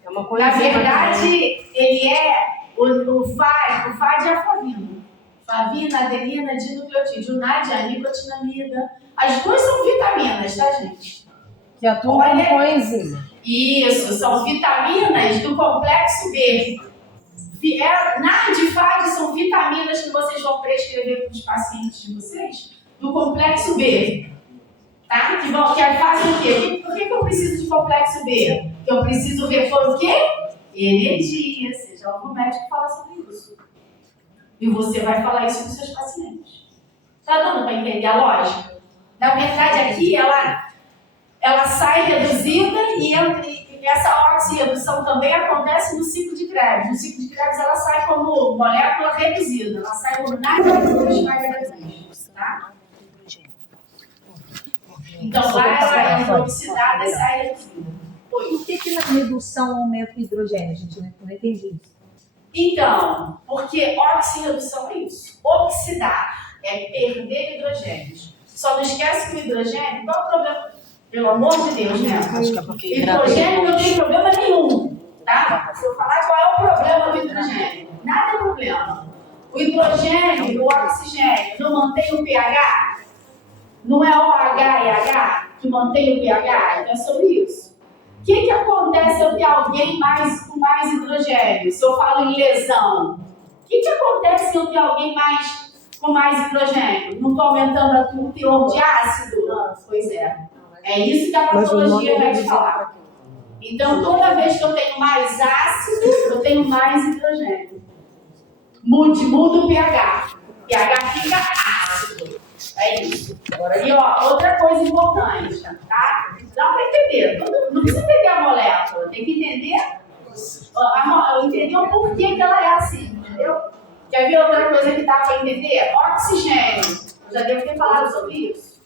É uma coisa. Na verdade, ele é o FAD é a flavina. Flavina, adenina, dinucleotídeo. O NAD é a nicotinamida. As duas são vitaminas, tá, gente? Que atuam como coenzima. Isso, são vitaminas do complexo B. NAD e FAD são vitaminas que vocês vão prescrever para os pacientes de vocês do complexo B. Tá? Que fazem o quê? Por que eu preciso de complexo B? Porque eu preciso repor o quê? Energia. Você já ouviu o médico falar sobre isso. E você vai falar isso com seus pacientes. Tá dando para entender a lógica? Na verdade, aqui ela sai reduzida e essa oxirredução também acontece no ciclo de Krebs. No ciclo de Krebs ela sai como molécula reduzida. Ela sai como NAD2 mais H2. Tá? Então lá ela é oxidada e sai reduzida. Por que na redução aumenta o hidrogênio? Gente, não entendi isso. Então, porque oxirredução é isso. Oxidar é perder hidrogênios. Só não esquece que o hidrogênio, qual é o problema? Pelo amor de Deus, né? Hidrogênio não tem problema nenhum, tá? Se eu falar qual é o problema do hidrogênio, nada é problema. O hidrogênio, o oxigênio, não mantém o pH? Não é o H e H que mantém o pH? Então é sobre isso. O que acontece se eu ter alguém com mais hidrogênio? Se eu falo em lesão, o que acontece se eu ter alguém com mais hidrogênio? Não estou aumentando o teor de ácido? Não, pois é. É isso que a patologia vai te falar. Então, toda vez que eu tenho mais ácido, eu tenho mais hidrogênio. Muda o pH. O pH fica ácido. É isso. E ó, outra coisa importante, tá? Dá para entender. Não precisa entender a molécula, tem que entender o porquê que ela é assim, entendeu? Quer ver outra coisa que dá para entender? Oxigênio. Eu já devo ter falado sobre isso.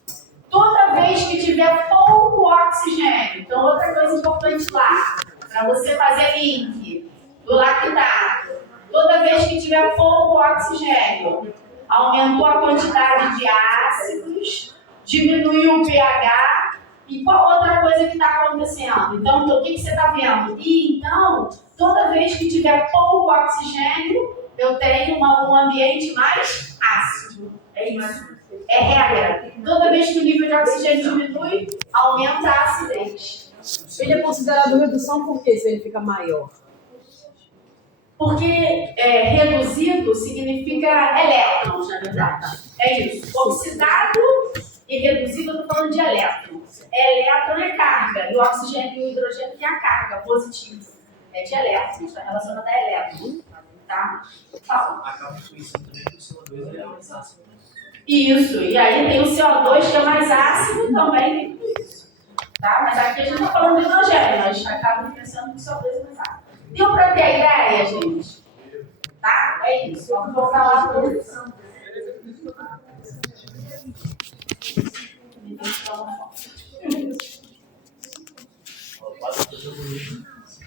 Toda vez que tiver pouco oxigênio, então outra coisa importante lá, para você fazer link do lactato. Toda vez que tiver pouco oxigênio, aumentou a quantidade de ácidos, diminuiu o pH, e qual outra coisa que está acontecendo? Então, o que você está vendo? E então, toda vez que tiver pouco oxigênio, eu tenho um ambiente mais ácido. É isso. É regra. Toda vez que o nível de oxigênio diminui, aumenta a acidez. Ele é considerado redução por quê, se ele fica maior? Porque reduzido significa elétrons, na verdade. É isso. Oxidado e reduzido, eu estou falando de elétron. Elétron é carga, e o oxigênio e o hidrogênio tem a carga positiva. É de elétrons, está relacionado a elétron. Tá? Fala. Acaba com isso também que o CO2 ele é mais ácido. Isso, e aí tem o CO2 que é mais ácido também, tem tudo isso. Tá? Mas aqui a gente está falando de hidrogênio, nós acabamos pensando que o CO2 é mais ácido. Deu para ter a ideia, gente? Tá? É isso. Vou falar para vocês.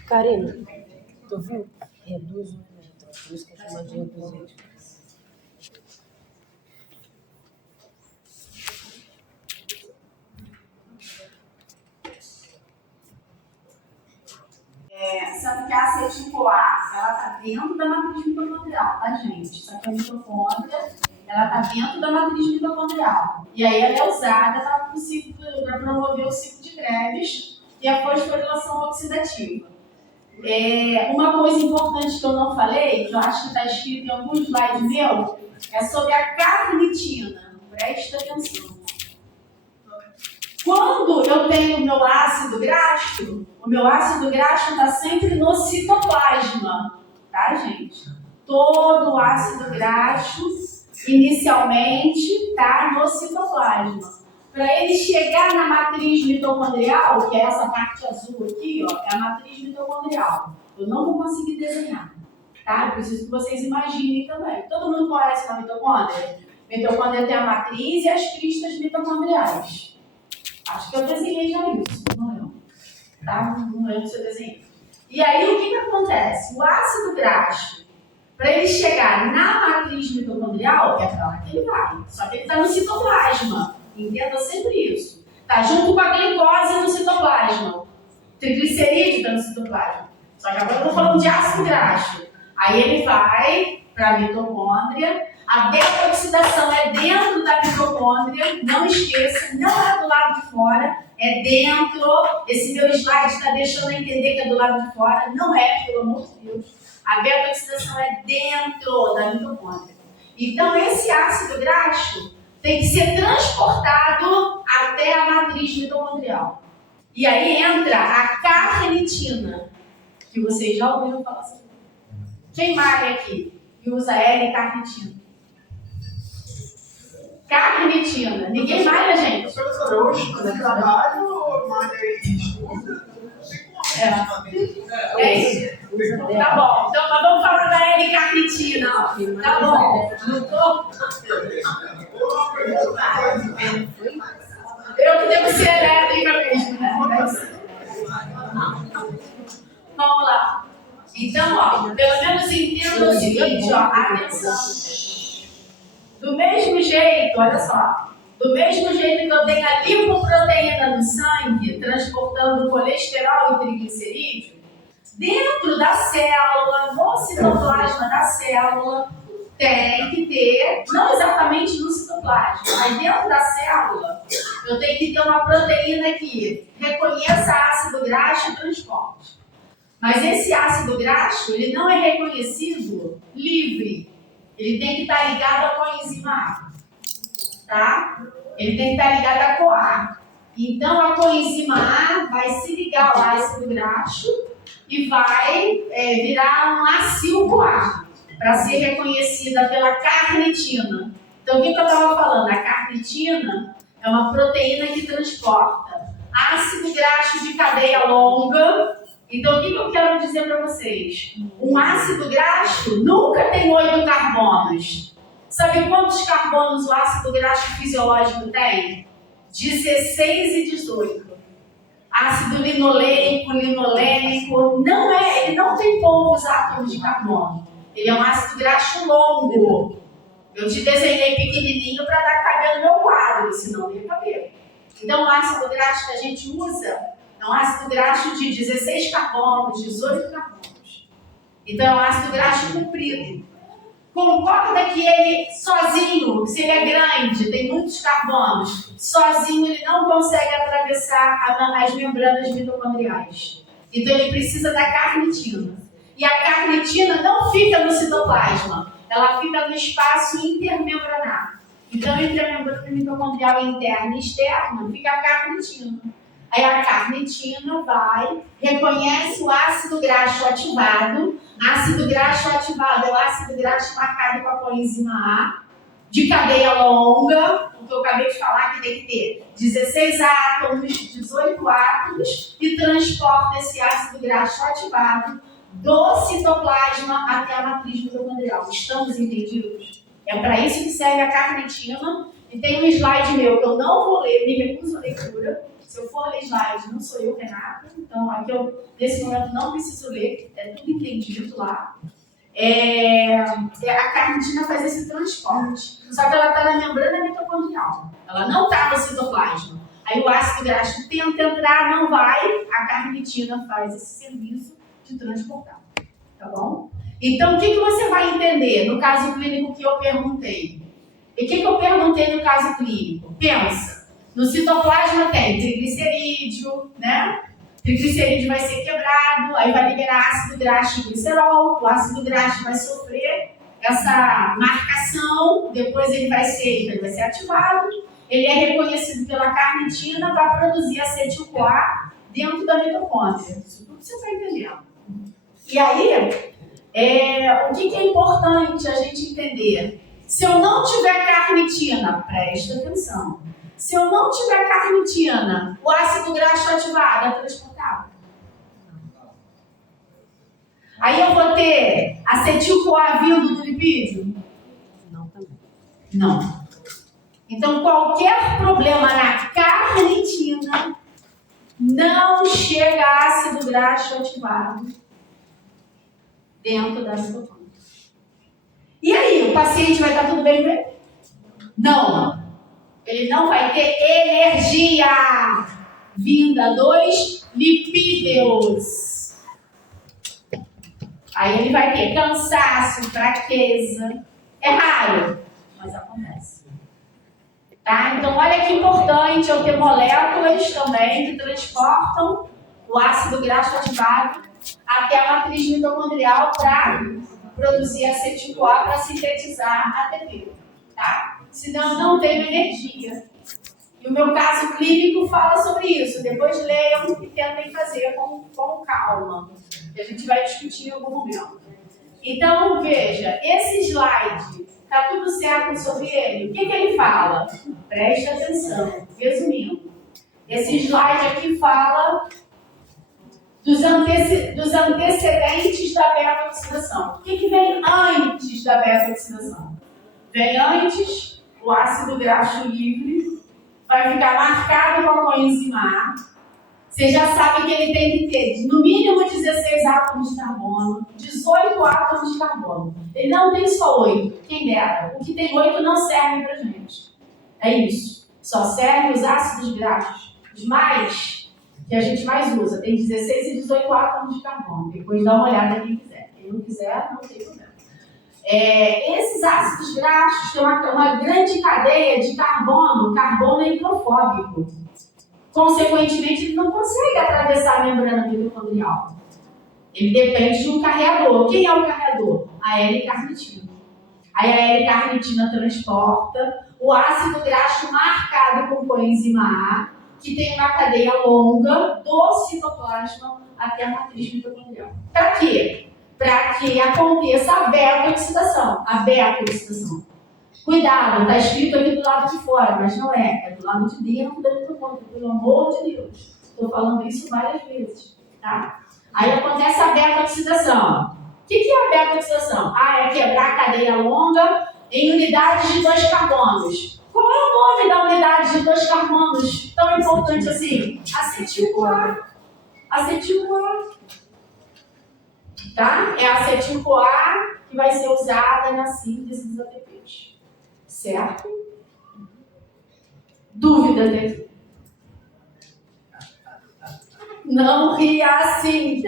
Karina, tu viu? Reduz o elétron, por isso que eu chamo de reduzir. Sendo que a acetil-CoA, ela está dentro da matriz mitocondrial, tá, gente? Só que a mitocôndria, ela está dentro da matriz mitocondrial. E aí ela é usada para promover o ciclo de Krebs e a fosforilação oxidativa. Uma coisa importante que eu não falei, que eu acho que está escrito em algum slide meu, é sobre a carnitina. Presta atenção. Quando eu tenho o meu ácido graxo está sempre no citoplasma, tá, gente? Todo ácido graxo, inicialmente, está no citoplasma. Para ele chegar na matriz mitocondrial, que é essa parte azul aqui, ó, é a matriz mitocondrial. Eu não vou conseguir desenhar, tá? Eu preciso que vocês imaginem também. Todo mundo conhece uma mitocôndria? Mitocôndria tem a matriz e as cristas mitocondriais. Acho que eu desenhei já isso, não lembro. Tá? Não lembro se eu desenhei. E aí, o que acontece? O ácido graxo, para ele chegar na matriz mitocondrial, é para lá que ele vai. Só que ele está no citoplasma. Entenda sempre isso. Está junto com a glicose no citoplasma. Triglicerídeo está no citoplasma. Só que agora eu estou falando de ácido graxo. Aí ele vai para a mitocôndria. A beta-oxidação é dentro da mitocôndria, não esqueça, não é do lado de fora, é dentro. Esse meu slide está deixando eu entender que é do lado de fora, não é, pelo amor de Deus. A beta-oxidação é dentro da mitocôndria. Então, esse ácido graxo tem que ser transportado até a matriz mitocondrial. E aí entra a carnitina, que vocês já ouviram falar sobre. Quem malha aqui e usa L-carnitina? Carnitina. Ninguém malha, gente. Professora, hoje no trabalho, malha e estuda. É isso? Tá bom. Então, mas vamos falar da L-carnitina. Tá bom. Não tô... Eu que devo ser elétrica mesmo, né? Vamos lá. Então, ó, pelo menos entenda o seguinte, ó, atenção. Do mesmo jeito, olha só, do mesmo jeito que eu tenho a lipoproteína no sangue, transportando colesterol e triglicerídeo, dentro da célula, no citoplasma da célula, tem que ter, não exatamente no citoplasma, mas dentro da célula, eu tenho que ter uma proteína que reconheça ácido graxo e transporte. Mas esse ácido graxo, ele não é reconhecido livre. Ele tem que estar ligado à coenzima A, tá? Ele tem que estar ligado à CoA. Então, a coenzima A vai se ligar ao ácido graxo e vai virar um acil-CoA, para ser reconhecida pela carnitina. Então, o que eu estava falando? A carnitina é uma proteína que transporta ácido graxo de cadeia longa. Então, o que eu quero dizer para vocês? Um ácido graxo nunca tem 8 carbonos. Sabe quantos carbonos o ácido graxo fisiológico tem? 16 e 18. Ácido linoleico, linolênico, ele não tem poucos átomos de carbono. Ele é um ácido graxo longo. Eu te desenhei pequenininho para dar cabelo no meu quadro, senão não ia caber. Então, o ácido graxo que a gente usa é um ácido graxo de 16 carbonos, 18 carbonos. Então, é um ácido graxo comprido. Concorda que ele sozinho, se ele é grande, tem muitos carbonos, sozinho ele não consegue atravessar as membranas mitocondriais. Então, ele precisa da carnitina. E a carnitina não fica no citoplasma, ela fica no espaço intermembranar. Então, entre a membrana mitocondrial interna e externa, fica a carnitina. Aí a carnitina vai, reconhece o ácido graxo ativado. Ácido graxo ativado é o ácido graxo marcado com a coenzima A, de cadeia longa, o que eu acabei de falar que tem que ter 16 átomos, 18 átomos, e transporta esse ácido graxo ativado do citoplasma até a matriz mitocondrial. Estamos entendidos? É para isso que serve a carnitina. E tem um slide meu que eu não vou ler, me recuso a leitura. Se eu for ler slide, não sou eu, Renata. Então, aqui eu, nesse momento, não preciso ler, é tudo entendido lá. A carnitina faz esse transporte. Só que ela está na membrana mitocondrial. Ela não está no citoplasma. Aí o ácido graxo tenta entrar, não vai. A carnitina faz esse serviço de transportar. Tá bom? Então, o que você vai entender no caso clínico que eu perguntei? E o que eu perguntei no caso clínico? Pensa. No citoplasma tem triglicerídeo, né? Triglicerídeo vai ser quebrado, aí vai liberar ácido graxo e glicerol. O ácido graxo vai sofrer essa marcação, depois ele vai ser ativado. Ele é reconhecido pela carnitina para produzir acetil-CoA dentro da mitocôndria. Isso tudo você está entendendo. E aí, o que é importante a gente entender? Se eu não tiver carnitina, presta atenção. Se eu não tiver carnitina, o ácido graxo ativado é transportável. Aí eu vou ter acetil-CoA vindo do lipídio? Não, também. Não. Então, qualquer problema na carnitina não chega ácido graxo ativado dentro da mitocôndria. E aí, o paciente vai estar tudo bem com ele? Não. Ele não vai ter energia vinda dos lipídeos. Aí ele vai ter cansaço, fraqueza. É raro, mas acontece. Tá? Então, olha que importante eu ter moléculas também que transportam o ácido graxo ativado até a matriz mitocondrial para produzir acetil-CoA para sintetizar ATP. Tá? Senão não tenho energia. E o meu caso clínico fala sobre isso. Depois leiam e tentem fazer com calma. Que a gente vai discutir em algum momento. Então, veja, esse slide, está tudo certo sobre ele? O que ele fala? Preste atenção. Resumindo, esse slide aqui fala dos antecedentes da beta-oxidação. O que vem antes da beta-oxidação? Vem antes o ácido graxo livre, vai ficar marcado com a coenzima A. Você já sabe que ele tem que ter no mínimo 16 átomos de carbono, 18 átomos de carbono. Ele não tem só 8, quem dera. O que tem 8 não serve pra gente. É isso. Só serve os ácidos graxos. Os mais, que a gente mais usa, tem 16 e 18 átomos de carbono. Depois dá uma olhada quem quiser. Quem não quiser, não tem problema. Esses ácidos graxos têm uma grande cadeia de carbono é hidrofóbico. Consequentemente, ele não consegue atravessar a membrana mitocondrial. Ele depende de um carreador. Quem é o carreador? A L-carnitina. Aí a L-carnitina transporta o ácido graxo marcado com coenzima A, que tem uma cadeia longa do citoplasma até a matriz mitocondrial. Para quê? Para que aconteça a beta-oxidação. A beta-oxidação. Cuidado, está escrito aqui do lado de fora, mas não é. É do lado de dentro da mitocôndria, pelo amor de Deus. Estou falando isso várias vezes. Tá? Aí acontece a beta-oxidação. O que é a beta-oxidação? É quebrar a cadeia longa em unidades de 2 carbonos. Qual é o nome da unidade de 2 carbonos tão importante assim? Acetil-CoA. Acetil-CoA. Tá? É a acetil-CoA que vai ser usada na síntese dos ATPs. Certo? Dúvida dele? Não ria assim.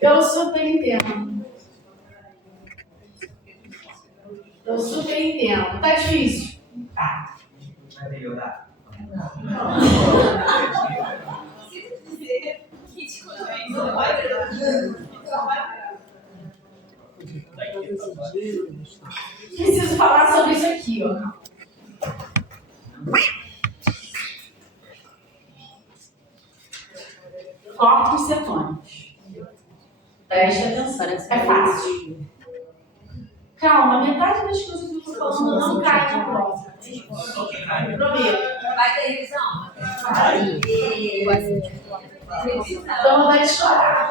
Eu super entendo. Eu super entendo. Tá difícil? Tá. Vai melhorar? Preciso falar sobre isso aqui, ó. Corpos cetônicos. Preste atenção. É fácil. Calma, metade das coisas que eu estou falando não cai na prova. Prometo. Vai ter revisão? Então não vai chorar.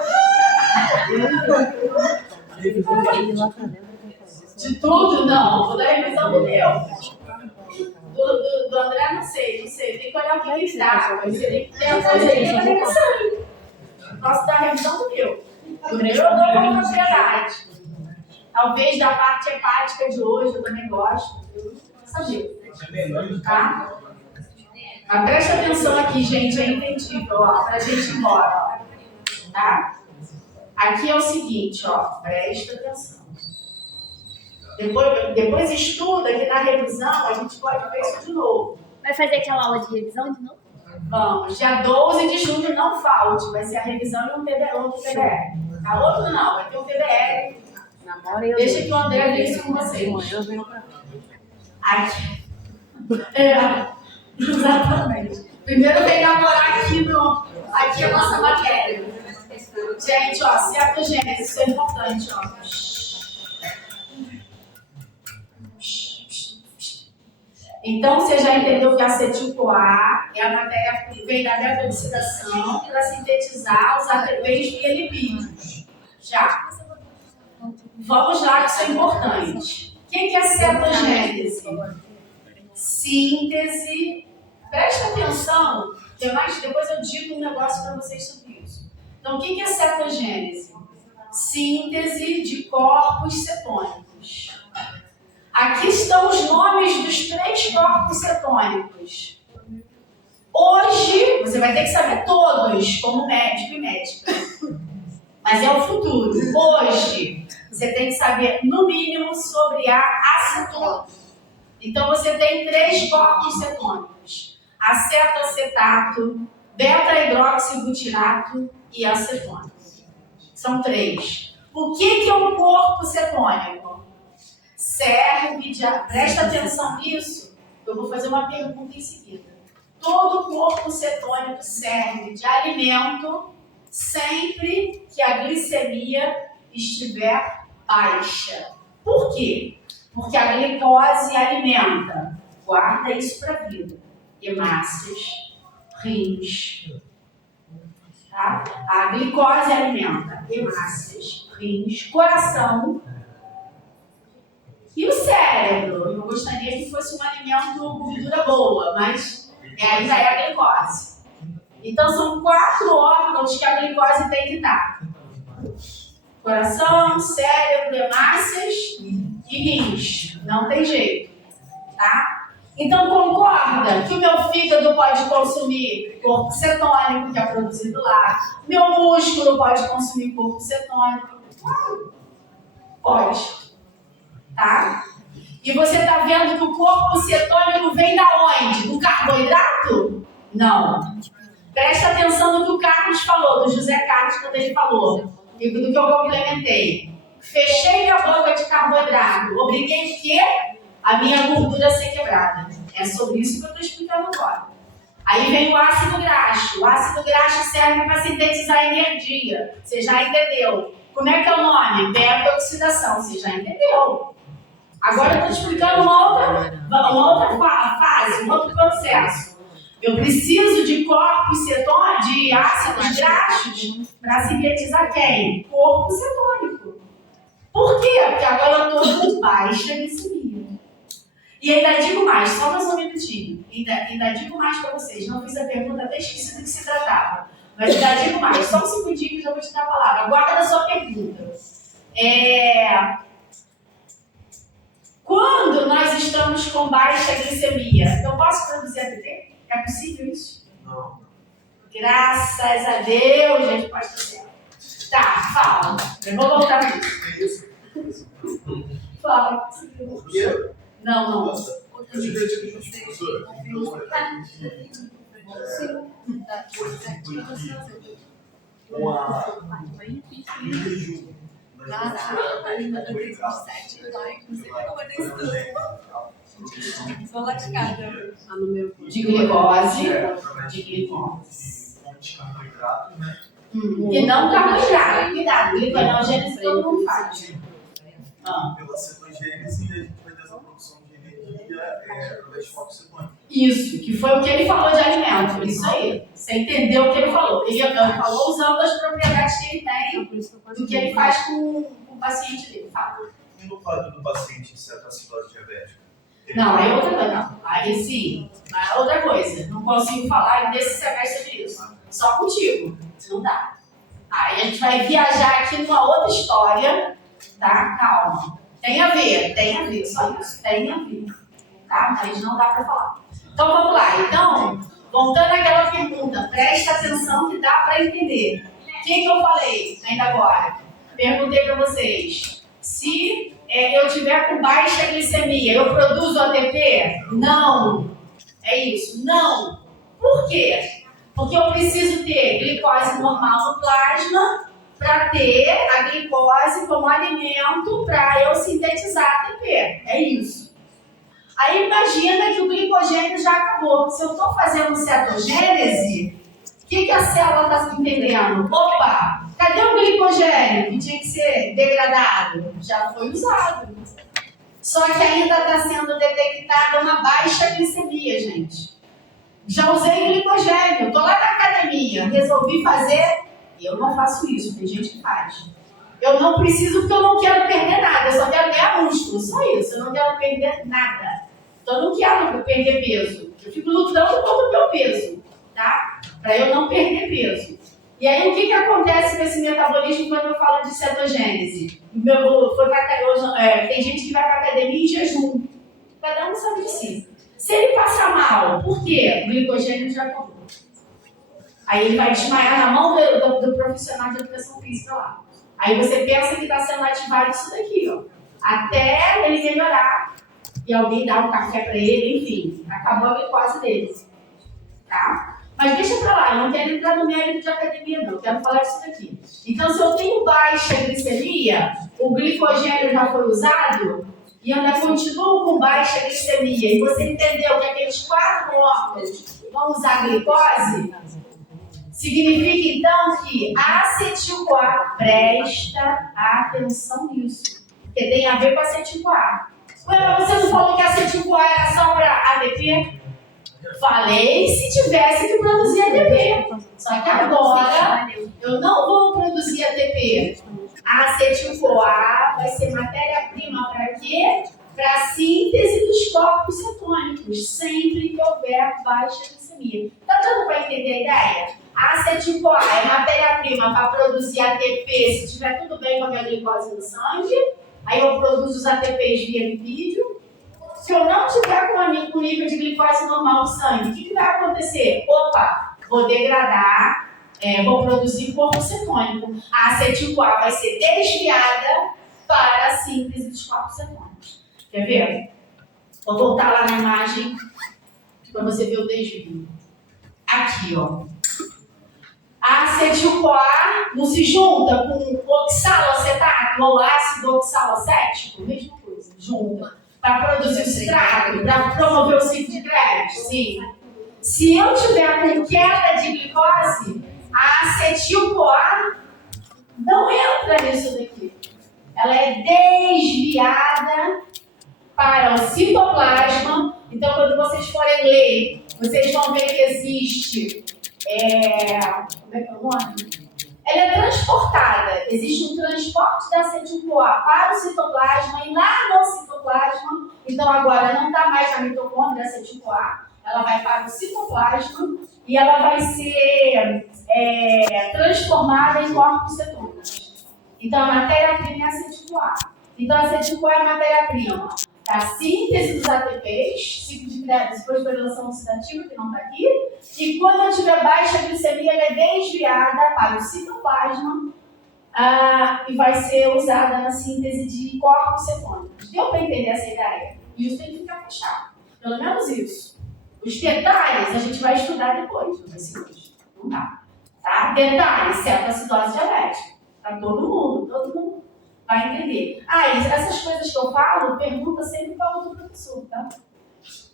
De tudo, não. Vou dar revisão do meu. Do André, não sei. Tem que olhar o que ele dá. Mas ele tem fazer revisão. Posso dar revisão do meu. Do meu eu dou como propriedade. Talvez da parte hepática de hoje eu também gosto. Saber. Tá? Mas preste atenção aqui, gente. É entendível, ó. Pra gente ir embora, ó. Tá? Aqui é o seguinte, ó. Presta atenção. Depois estuda que na revisão a gente pode ver isso de novo. Vai fazer aquela aula de revisão de novo? Vamos, dia 12 de junho não falte, vai ser a revisão e um outro PDR. A outro não, vai ter um PDR. Deixa que o André vê isso com vocês. Aqui. Exatamente. Primeiro vem namorar aqui a nossa matéria. Gente, ó, cetogênese, isso é importante, ó. Então, você já entendeu que a acetil-CoA é a matéria que vem da metoxidação para sintetizar os ATPs via lipídios. Já. Vamos lá, que isso é importante. O que é cetogênese? Síntese. Presta atenção, depois eu digo um negócio para vocês sobre isso. Então, o que é cetogênese? Síntese de corpos cetônicos. Aqui estão os nomes dos 3 corpos cetônicos. Hoje, você vai ter que saber todos, como médico e médica. Mas é o futuro. Hoje, você tem que saber, no mínimo, sobre a acetona. Então, você tem 3 corpos cetônicos. Acetoacetato, beta-hidroxibutirato e acetona. São 3. O que é um corpo cetônico? Serve de... Presta atenção nisso, eu vou fazer uma pergunta em seguida. Todo corpo cetônico serve de alimento sempre que a glicemia estiver baixa. Por quê? Porque a glicose alimenta. Guarda isso para a vida. Hemácias, rins. Tá? A glicose alimenta hemácias, rins, coração. E o cérebro? Eu gostaria que fosse um alimento gordura boa, mas ainda é a glicose. Então são 4 órgãos que a glicose tem que estar. Coração, cérebro, hemácias e rins. Não tem jeito. Tá? Então concorda que o meu fígado pode consumir corpo cetônico, que é produzido lá. Meu músculo pode consumir corpo cetônico. Pode. Tá? E você está vendo que o corpo cetônico vem da onde? Do carboidrato? Não. Presta atenção no que o Carlos falou, do José Carlos, quando ele falou, e do que eu complementei. Fechei minha boca de carboidrato, obriguei o quê? A minha gordura a ser quebrada. É sobre isso que eu estou explicando agora. Aí vem o ácido graxo. O ácido graxo serve para sintetizar energia. Você já entendeu. Como é que é o nome? Beta-oxidação. Você já entendeu. Agora eu estou te explicando uma outra fase, um outro processo. Eu preciso de corpos cetônicos, de ácidos graxos, para sintetizar quem? Corpo cetônico. Por quê? Porque agora eu estou com baixa glicemia. E ainda digo mais, só mais um minutinho. Ainda digo mais para vocês. Não fiz a pergunta, até esqueci do que se tratava. Mas ainda digo mais, só um segundinho que eu já vou te dar a palavra. Guarda a sua pergunta. Quando nós estamos com baixa glicemia, eu posso produzir ATP? É possível isso? Não. Graças a Deus, gente, pode ser. Tá, fala. Eu vou voltar para isso. Fala. Por quê? Não. Nossa, eu tive aqui com professora. De glicose. E não carboidrato. Cuidado, gliconeogênese todo mundo faz. Pela cetogênese, a gente vai ter essa produção de energia através de foco cetônico. Isso, que foi o que ele falou de alimento. Isso aí. Você entendeu o que ele falou. Ele falou usando as propriedades que ele tem do que ele faz com o paciente dele. Fala. E no quadro do paciente de cetoacidose diabética? Não, aí é outra coisa. Não. Aí sim, é outra coisa. Não consigo falar nesse semestre disso. Só contigo. Não dá. Aí a gente vai viajar aqui numa outra história, tá? Calma. Tem a ver, só isso. Tem a ver. Tá? Mas não dá pra falar. Então vamos lá. Então, voltando àquela pergunta, presta atenção que dá para entender. O que eu falei ainda agora? Perguntei para vocês. Se eu tiver com baixa glicemia, eu produzo ATP? Não. É isso? Não. Por quê? Porque eu preciso ter glicose normal no plasma para ter a glicose como alimento para eu sintetizar ATP. É isso. Aí imagina que o glicogênio já acabou. Se eu estou fazendo cetogênese, o que a célula está entendendo? Opa, cadê o glicogênio que tinha que ser degradado? Já foi usado. Só que ainda está sendo detectada uma baixa glicemia, gente. Já usei glicogênio, estou lá na academia, resolvi fazer. Eu não faço isso, tem gente que faz. Eu não preciso porque eu não quero perder nada, eu só quero ganhar músculo, só isso. Eu não quero perder nada. Então eu não quero perder peso. Eu fico lutando contra o meu peso, tá? Para eu não perder peso. E aí o que acontece com esse metabolismo quando eu falo de cetogênese? Tem gente que vai para a academia em jejum. Cada um sabe de si. Se ele passar mal, por quê? O glicogênio já acabou. Aí ele vai desmaiar na mão do profissional de educação física lá. Aí você pensa que está sendo ativado isso daqui, ó. Até ele melhorar e alguém dá um café para ele, enfim. Acabou a glicose dele. Tá? Mas deixa pra lá, eu não quero entrar no mérito de academia, não. Eu quero falar disso daqui. Então, se eu tenho baixa glicemia, o glicogênio já foi usado e ainda continuo com baixa glicemia, e você entendeu que aqueles 4 órgãos vão usar glicose, significa então que a acetil-CoA, presta atenção nisso, porque tem a ver com a acetil-CoA. Ué, mas você não falou que a acetil-CoA era só para ATP? Falei se tivesse que produzir ATP. Só que agora eu não vou produzir ATP. A acetil-CoA vai ser matéria-prima para quê? Para a síntese dos corpos cetônicos, sempre que houver baixa glicemia. Tá dando para entender a ideia? A acetil-CoA é matéria-prima para produzir ATP se tiver tudo bem com a minha glicose no sangue. Aí eu produzo os ATPs via lipídio. Se eu não tiver com nível de glicose normal no sangue, o que vai acontecer? Opa, vou degradar, vou produzir corpo cetônico. A acetil-CoA vai ser desviada para a síntese dos corpos cetônicos. Quer ver? Vou voltar lá na imagem para você ver o desvio. Aqui, ó. A acetil-CoA não se junta com o oxaloacetato ou ácido oxalocético? Mesma coisa, junta. Para produzir o citrato, para promover o ciclo de Krebs, sim. Se eu tiver com queda de glicose, a acetil-CoA não entra nisso daqui. Ela é desviada para o citoplasma. Então, quando vocês forem ler, vocês vão ver que existe... como é que é o nome? ela é transportada. Existe um transporte da acetil-CoA para o citoplasma e lá no citoplasma, então agora não está mais na mitocôndria a acetil-CoA, ela vai para o citoplasma e ela vai ser transformada em corpos cetônicos. Então a matéria-prima é a acetil-CoA. Então a acetil-CoA é a matéria-prima da síntese dos ATPs, ciclo de fosforilação oxidativa, que não está aqui, e quando eu tiver baixa glicemia, ela é desviada para o citoplasma e vai ser usada na síntese de corpos cetônicos. Deu para entender essa ideia? Isso tem que ficar fechado. Pelo menos isso. Os detalhes a gente vai estudar depois, não vai ser hoje. Não dá. Tá? Detalhes, cetoacidose diabética. Para todo mundo vai entender. E essas coisas que eu falo, pergunta sempre para outro professor, tá?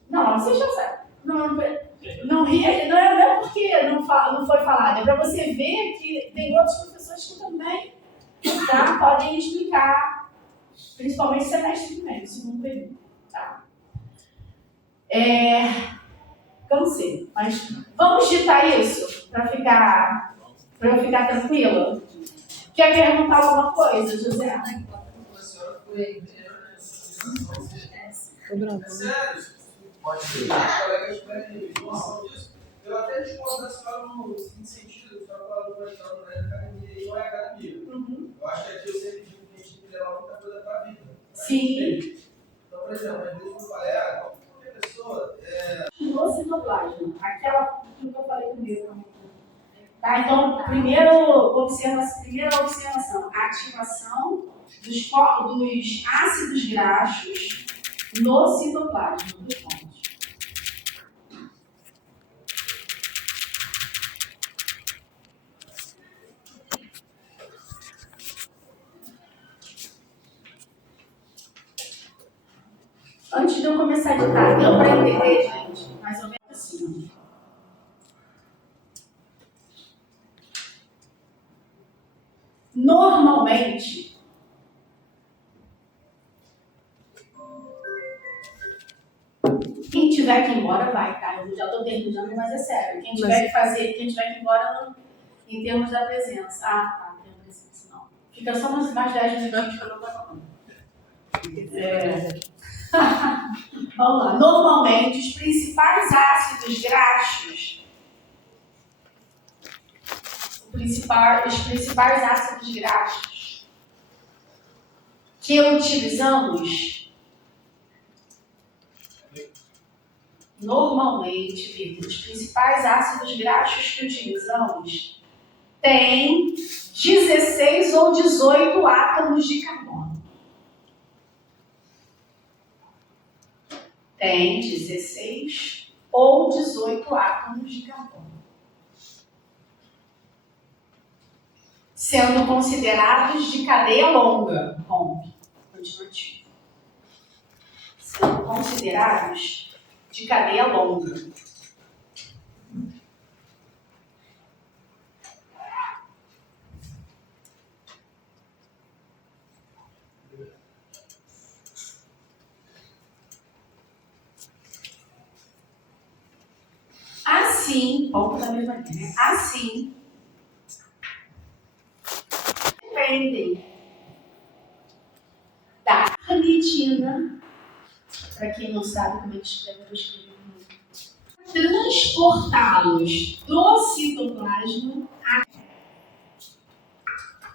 Não, você já sabe. Não ria, não é porque não foi falado, é para você ver que tem outros professores que também podem explicar, principalmente semestre primeiro, segundo período. Tá? Cansei, mas vamos ditar isso para eu ficar tranquila? Quer perguntar alguma coisa, José? Sério? Pode ser. Os colegas pedem informação disso. Eu até discordo da senhora no seguinte sentido, a senhora fala do projeto da academia e não é academia. Eu acho que aqui eu sempre digo que a gente tem que levar muita coisa para a vida. Sim. Então, por exemplo, às vezes eu falei, qualquer pessoa. No citoplasma, aquela que eu falei primeiro. Tá? Então, primeira observação, a ativação dos ácidos graxos no citoplasma dos fungos. Antes de eu começar a ditar, deu para entender, gente? Mais ou menos assim. Normalmente, quem tiver que ir embora vai, tá? Eu já estou terminando, mas é sério. Quem tiver que ir embora em termos da presença. Tá, tem presença, não. Fica só mais 10 minutos para eu estar falando. Vamos lá. Normalmente, os principais ácidos graxos, os principais ácidos graxos que utilizamos, normalmente, os principais ácidos graxos que utilizamos têm 16 ou 18 átomos de carbono. Tem 16 ou 18 átomos de carbono. Sendo considerados de cadeia longa, continuativo. Sendo considerados de cadeia longa. Assim, ponto da mesma linha, assim, dependem da carnitina, para quem não sabe como é que escreve, eu vou escrever transportá-los do citoplasma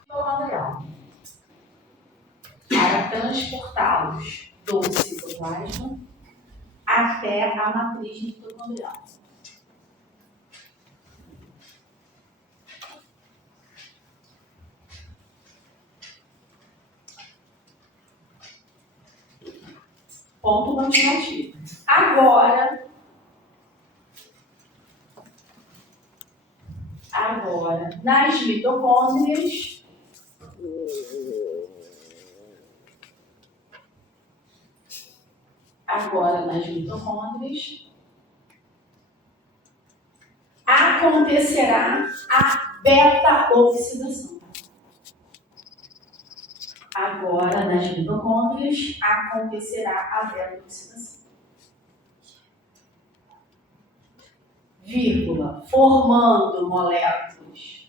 mitocondrial. Para transportá-los do citoplasma até a matriz mitocondrial. Ponto continuativo. Agora, nas mitocôndrias, acontecerá a beta-oxidação. Agora, nas mitocôndrias, acontecerá a beta-oxidação. Vírgula, formando moléculas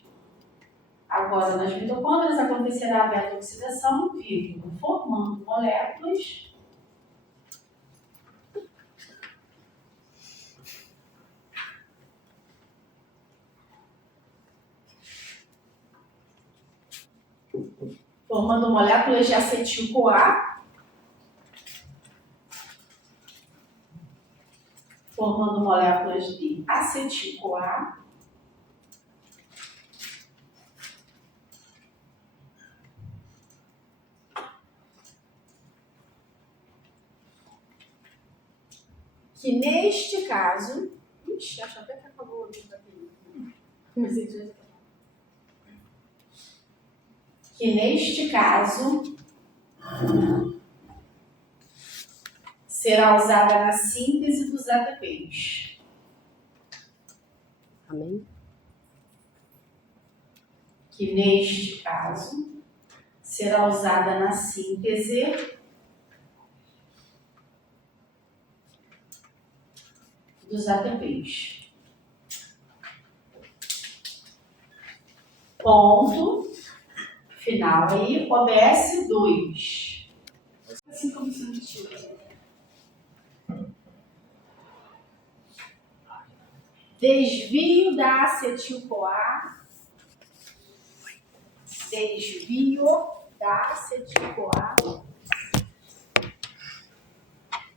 Agora, nas mitocôndrias acontecerá a beta-oxidação, vírgula, formando moléculas de acetil-CoA, formando moléculas de acetil-CoA, que neste caso, acho até que acabou a minha bateria. Que neste caso será usada na síntese dos ATPs. Amém? Que neste caso será usada na síntese dos ATPs. Ponto final aí, OBS 2. Assim como se existiu. Desvio da acetil-CoA. Desvio da acetil-CoA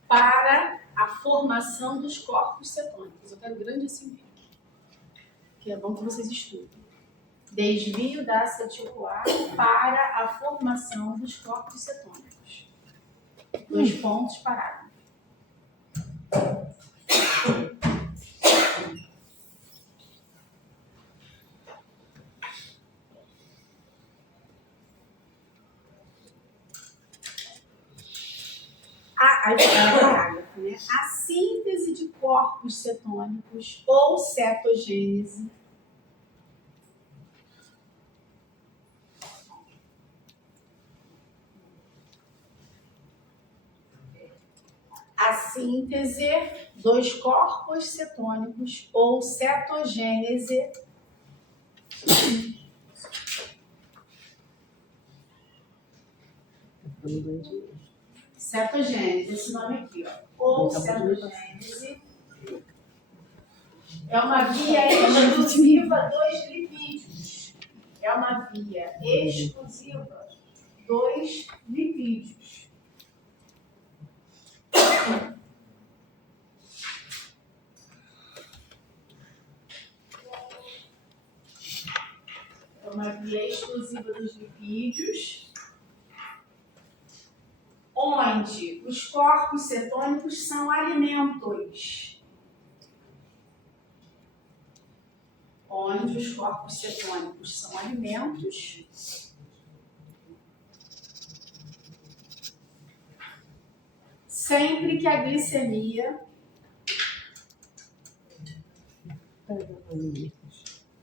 para a formação dos corpos cetônicos. Eu quero grande assim mesmo, que é bom que vocês estudem. Desvio da acetil-CoA para a formação dos corpos cetônicos. 2 pontos, parágrafo. Parágrafo, né? A síntese de corpos cetônicos ou cetogênese dos corpos cetônicos ou cetogênese cetogênese, esse nome aqui, ó, ou cetogênese, é uma via exclusiva dos lipídios. É uma via exclusiva dos lipídios. É uma via exclusiva dos lipídios, onde os corpos cetônicos são alimentos. Onde os corpos cetônicos são alimentos. Sempre que a glicemia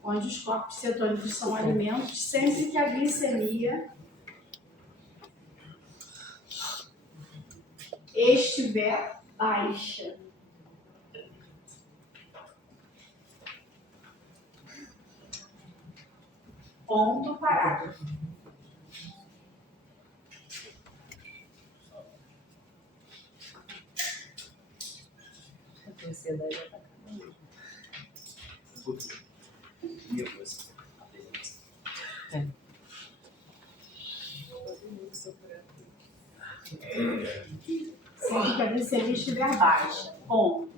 onde os corpos cetônicos são alimentos, sempre que a glicemia estiver baixa. Ponto, parágrafo. Sempre que a glicemia estiver baixa. Ponto.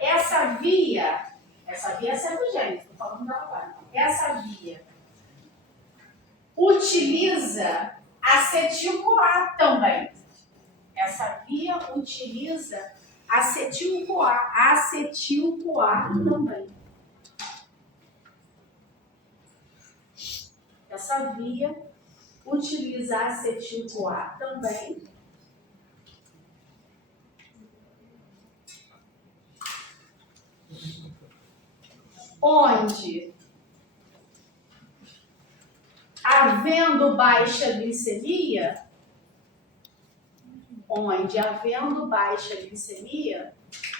Essa via é cetogênica, estou falando da agora. Essa via utiliza acetil-CoA também. Essa via utiliza acetil-CoA também. Essa via utiliza acetil-CoA também. Onde, havendo baixa glicemia,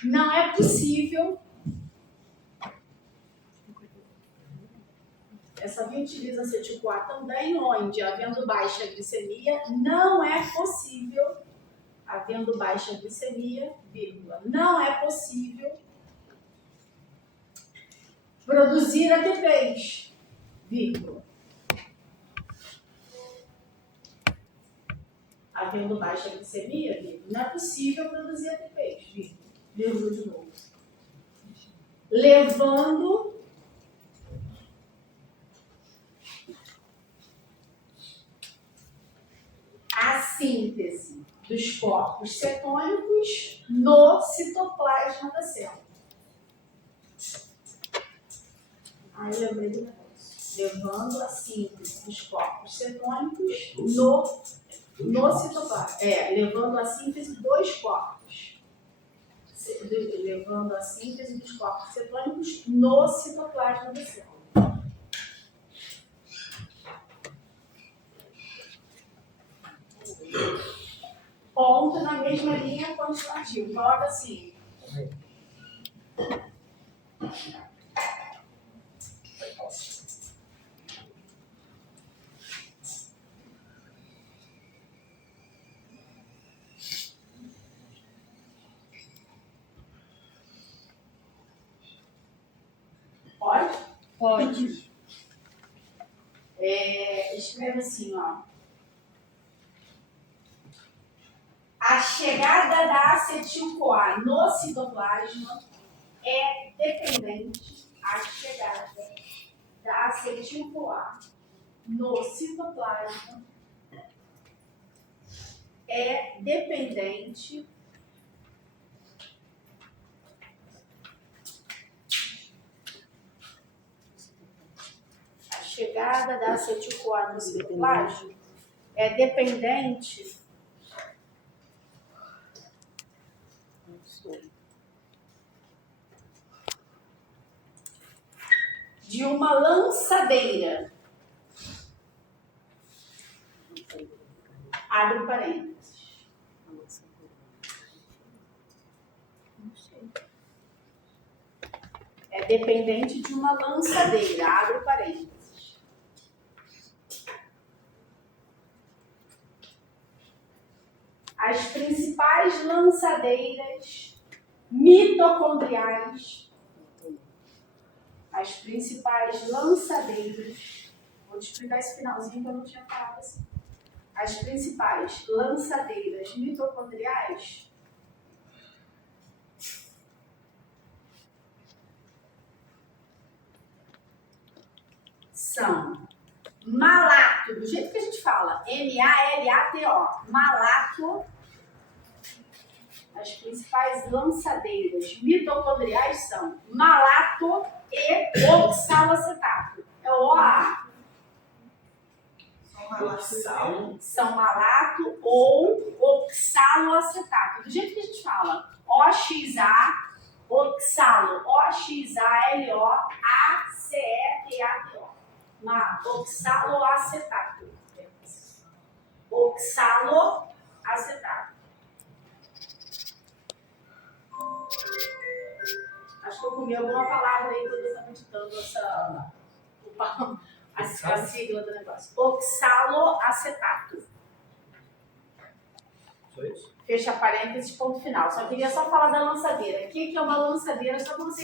não é possível Essa via utiliza acetil-CoA também, onde, havendo baixa glicemia, não é possível, havendo baixa glicemia, vírgula, não é possível produzir ATPs, vírgula. Havendo baixa glicemia, vírgula, não é possível produzir ATPs, vírgula de novo. Levando a síntese dos corpos cetônicos no citoplasma da célula. Aí eu lembrei do negócio. Levando a síntese dos corpos cetônicos no citoplasma. Levando a síntese dos corpos. Levando a síntese dos corpos cetônicos no citoplasma da célula. Ponto na mesma linha quantitativa. Coloca assim. Pode? Pode. Escreve assim, ó. A chegada da acetil-CoA no citoplasma é dependente. A chegada da acetil-CoA no citoplasma é dependente chegada da acetil-CoA no citoplasma é dependente de uma lançadeira. Abre parênteses. É dependente de uma lançadeira. Abre parênteses. As principais lançadeiras mitocondriais, vou te explicar esse finalzinho que eu não tinha falado assim. As principais lançadeiras mitocondriais são malato, do jeito que a gente fala, M-A-L-A-T-O, malato. As principais lançadeiras mitocondriais são malato e oxaloacetato. É o OA. São malato ou oxaloacetato. Do jeito que a gente fala, OXA, oxalo, OXALO-ACETATO. Oxaloacetato. Oxaloacetato. Acho que eu comi alguma palavra aí quando eu estava editando a sigla do negócio. Oxaloacetato. Fecha parênteses, ponto final. Só queria só falar da lançadeira. O que é uma lançadeira? Só para você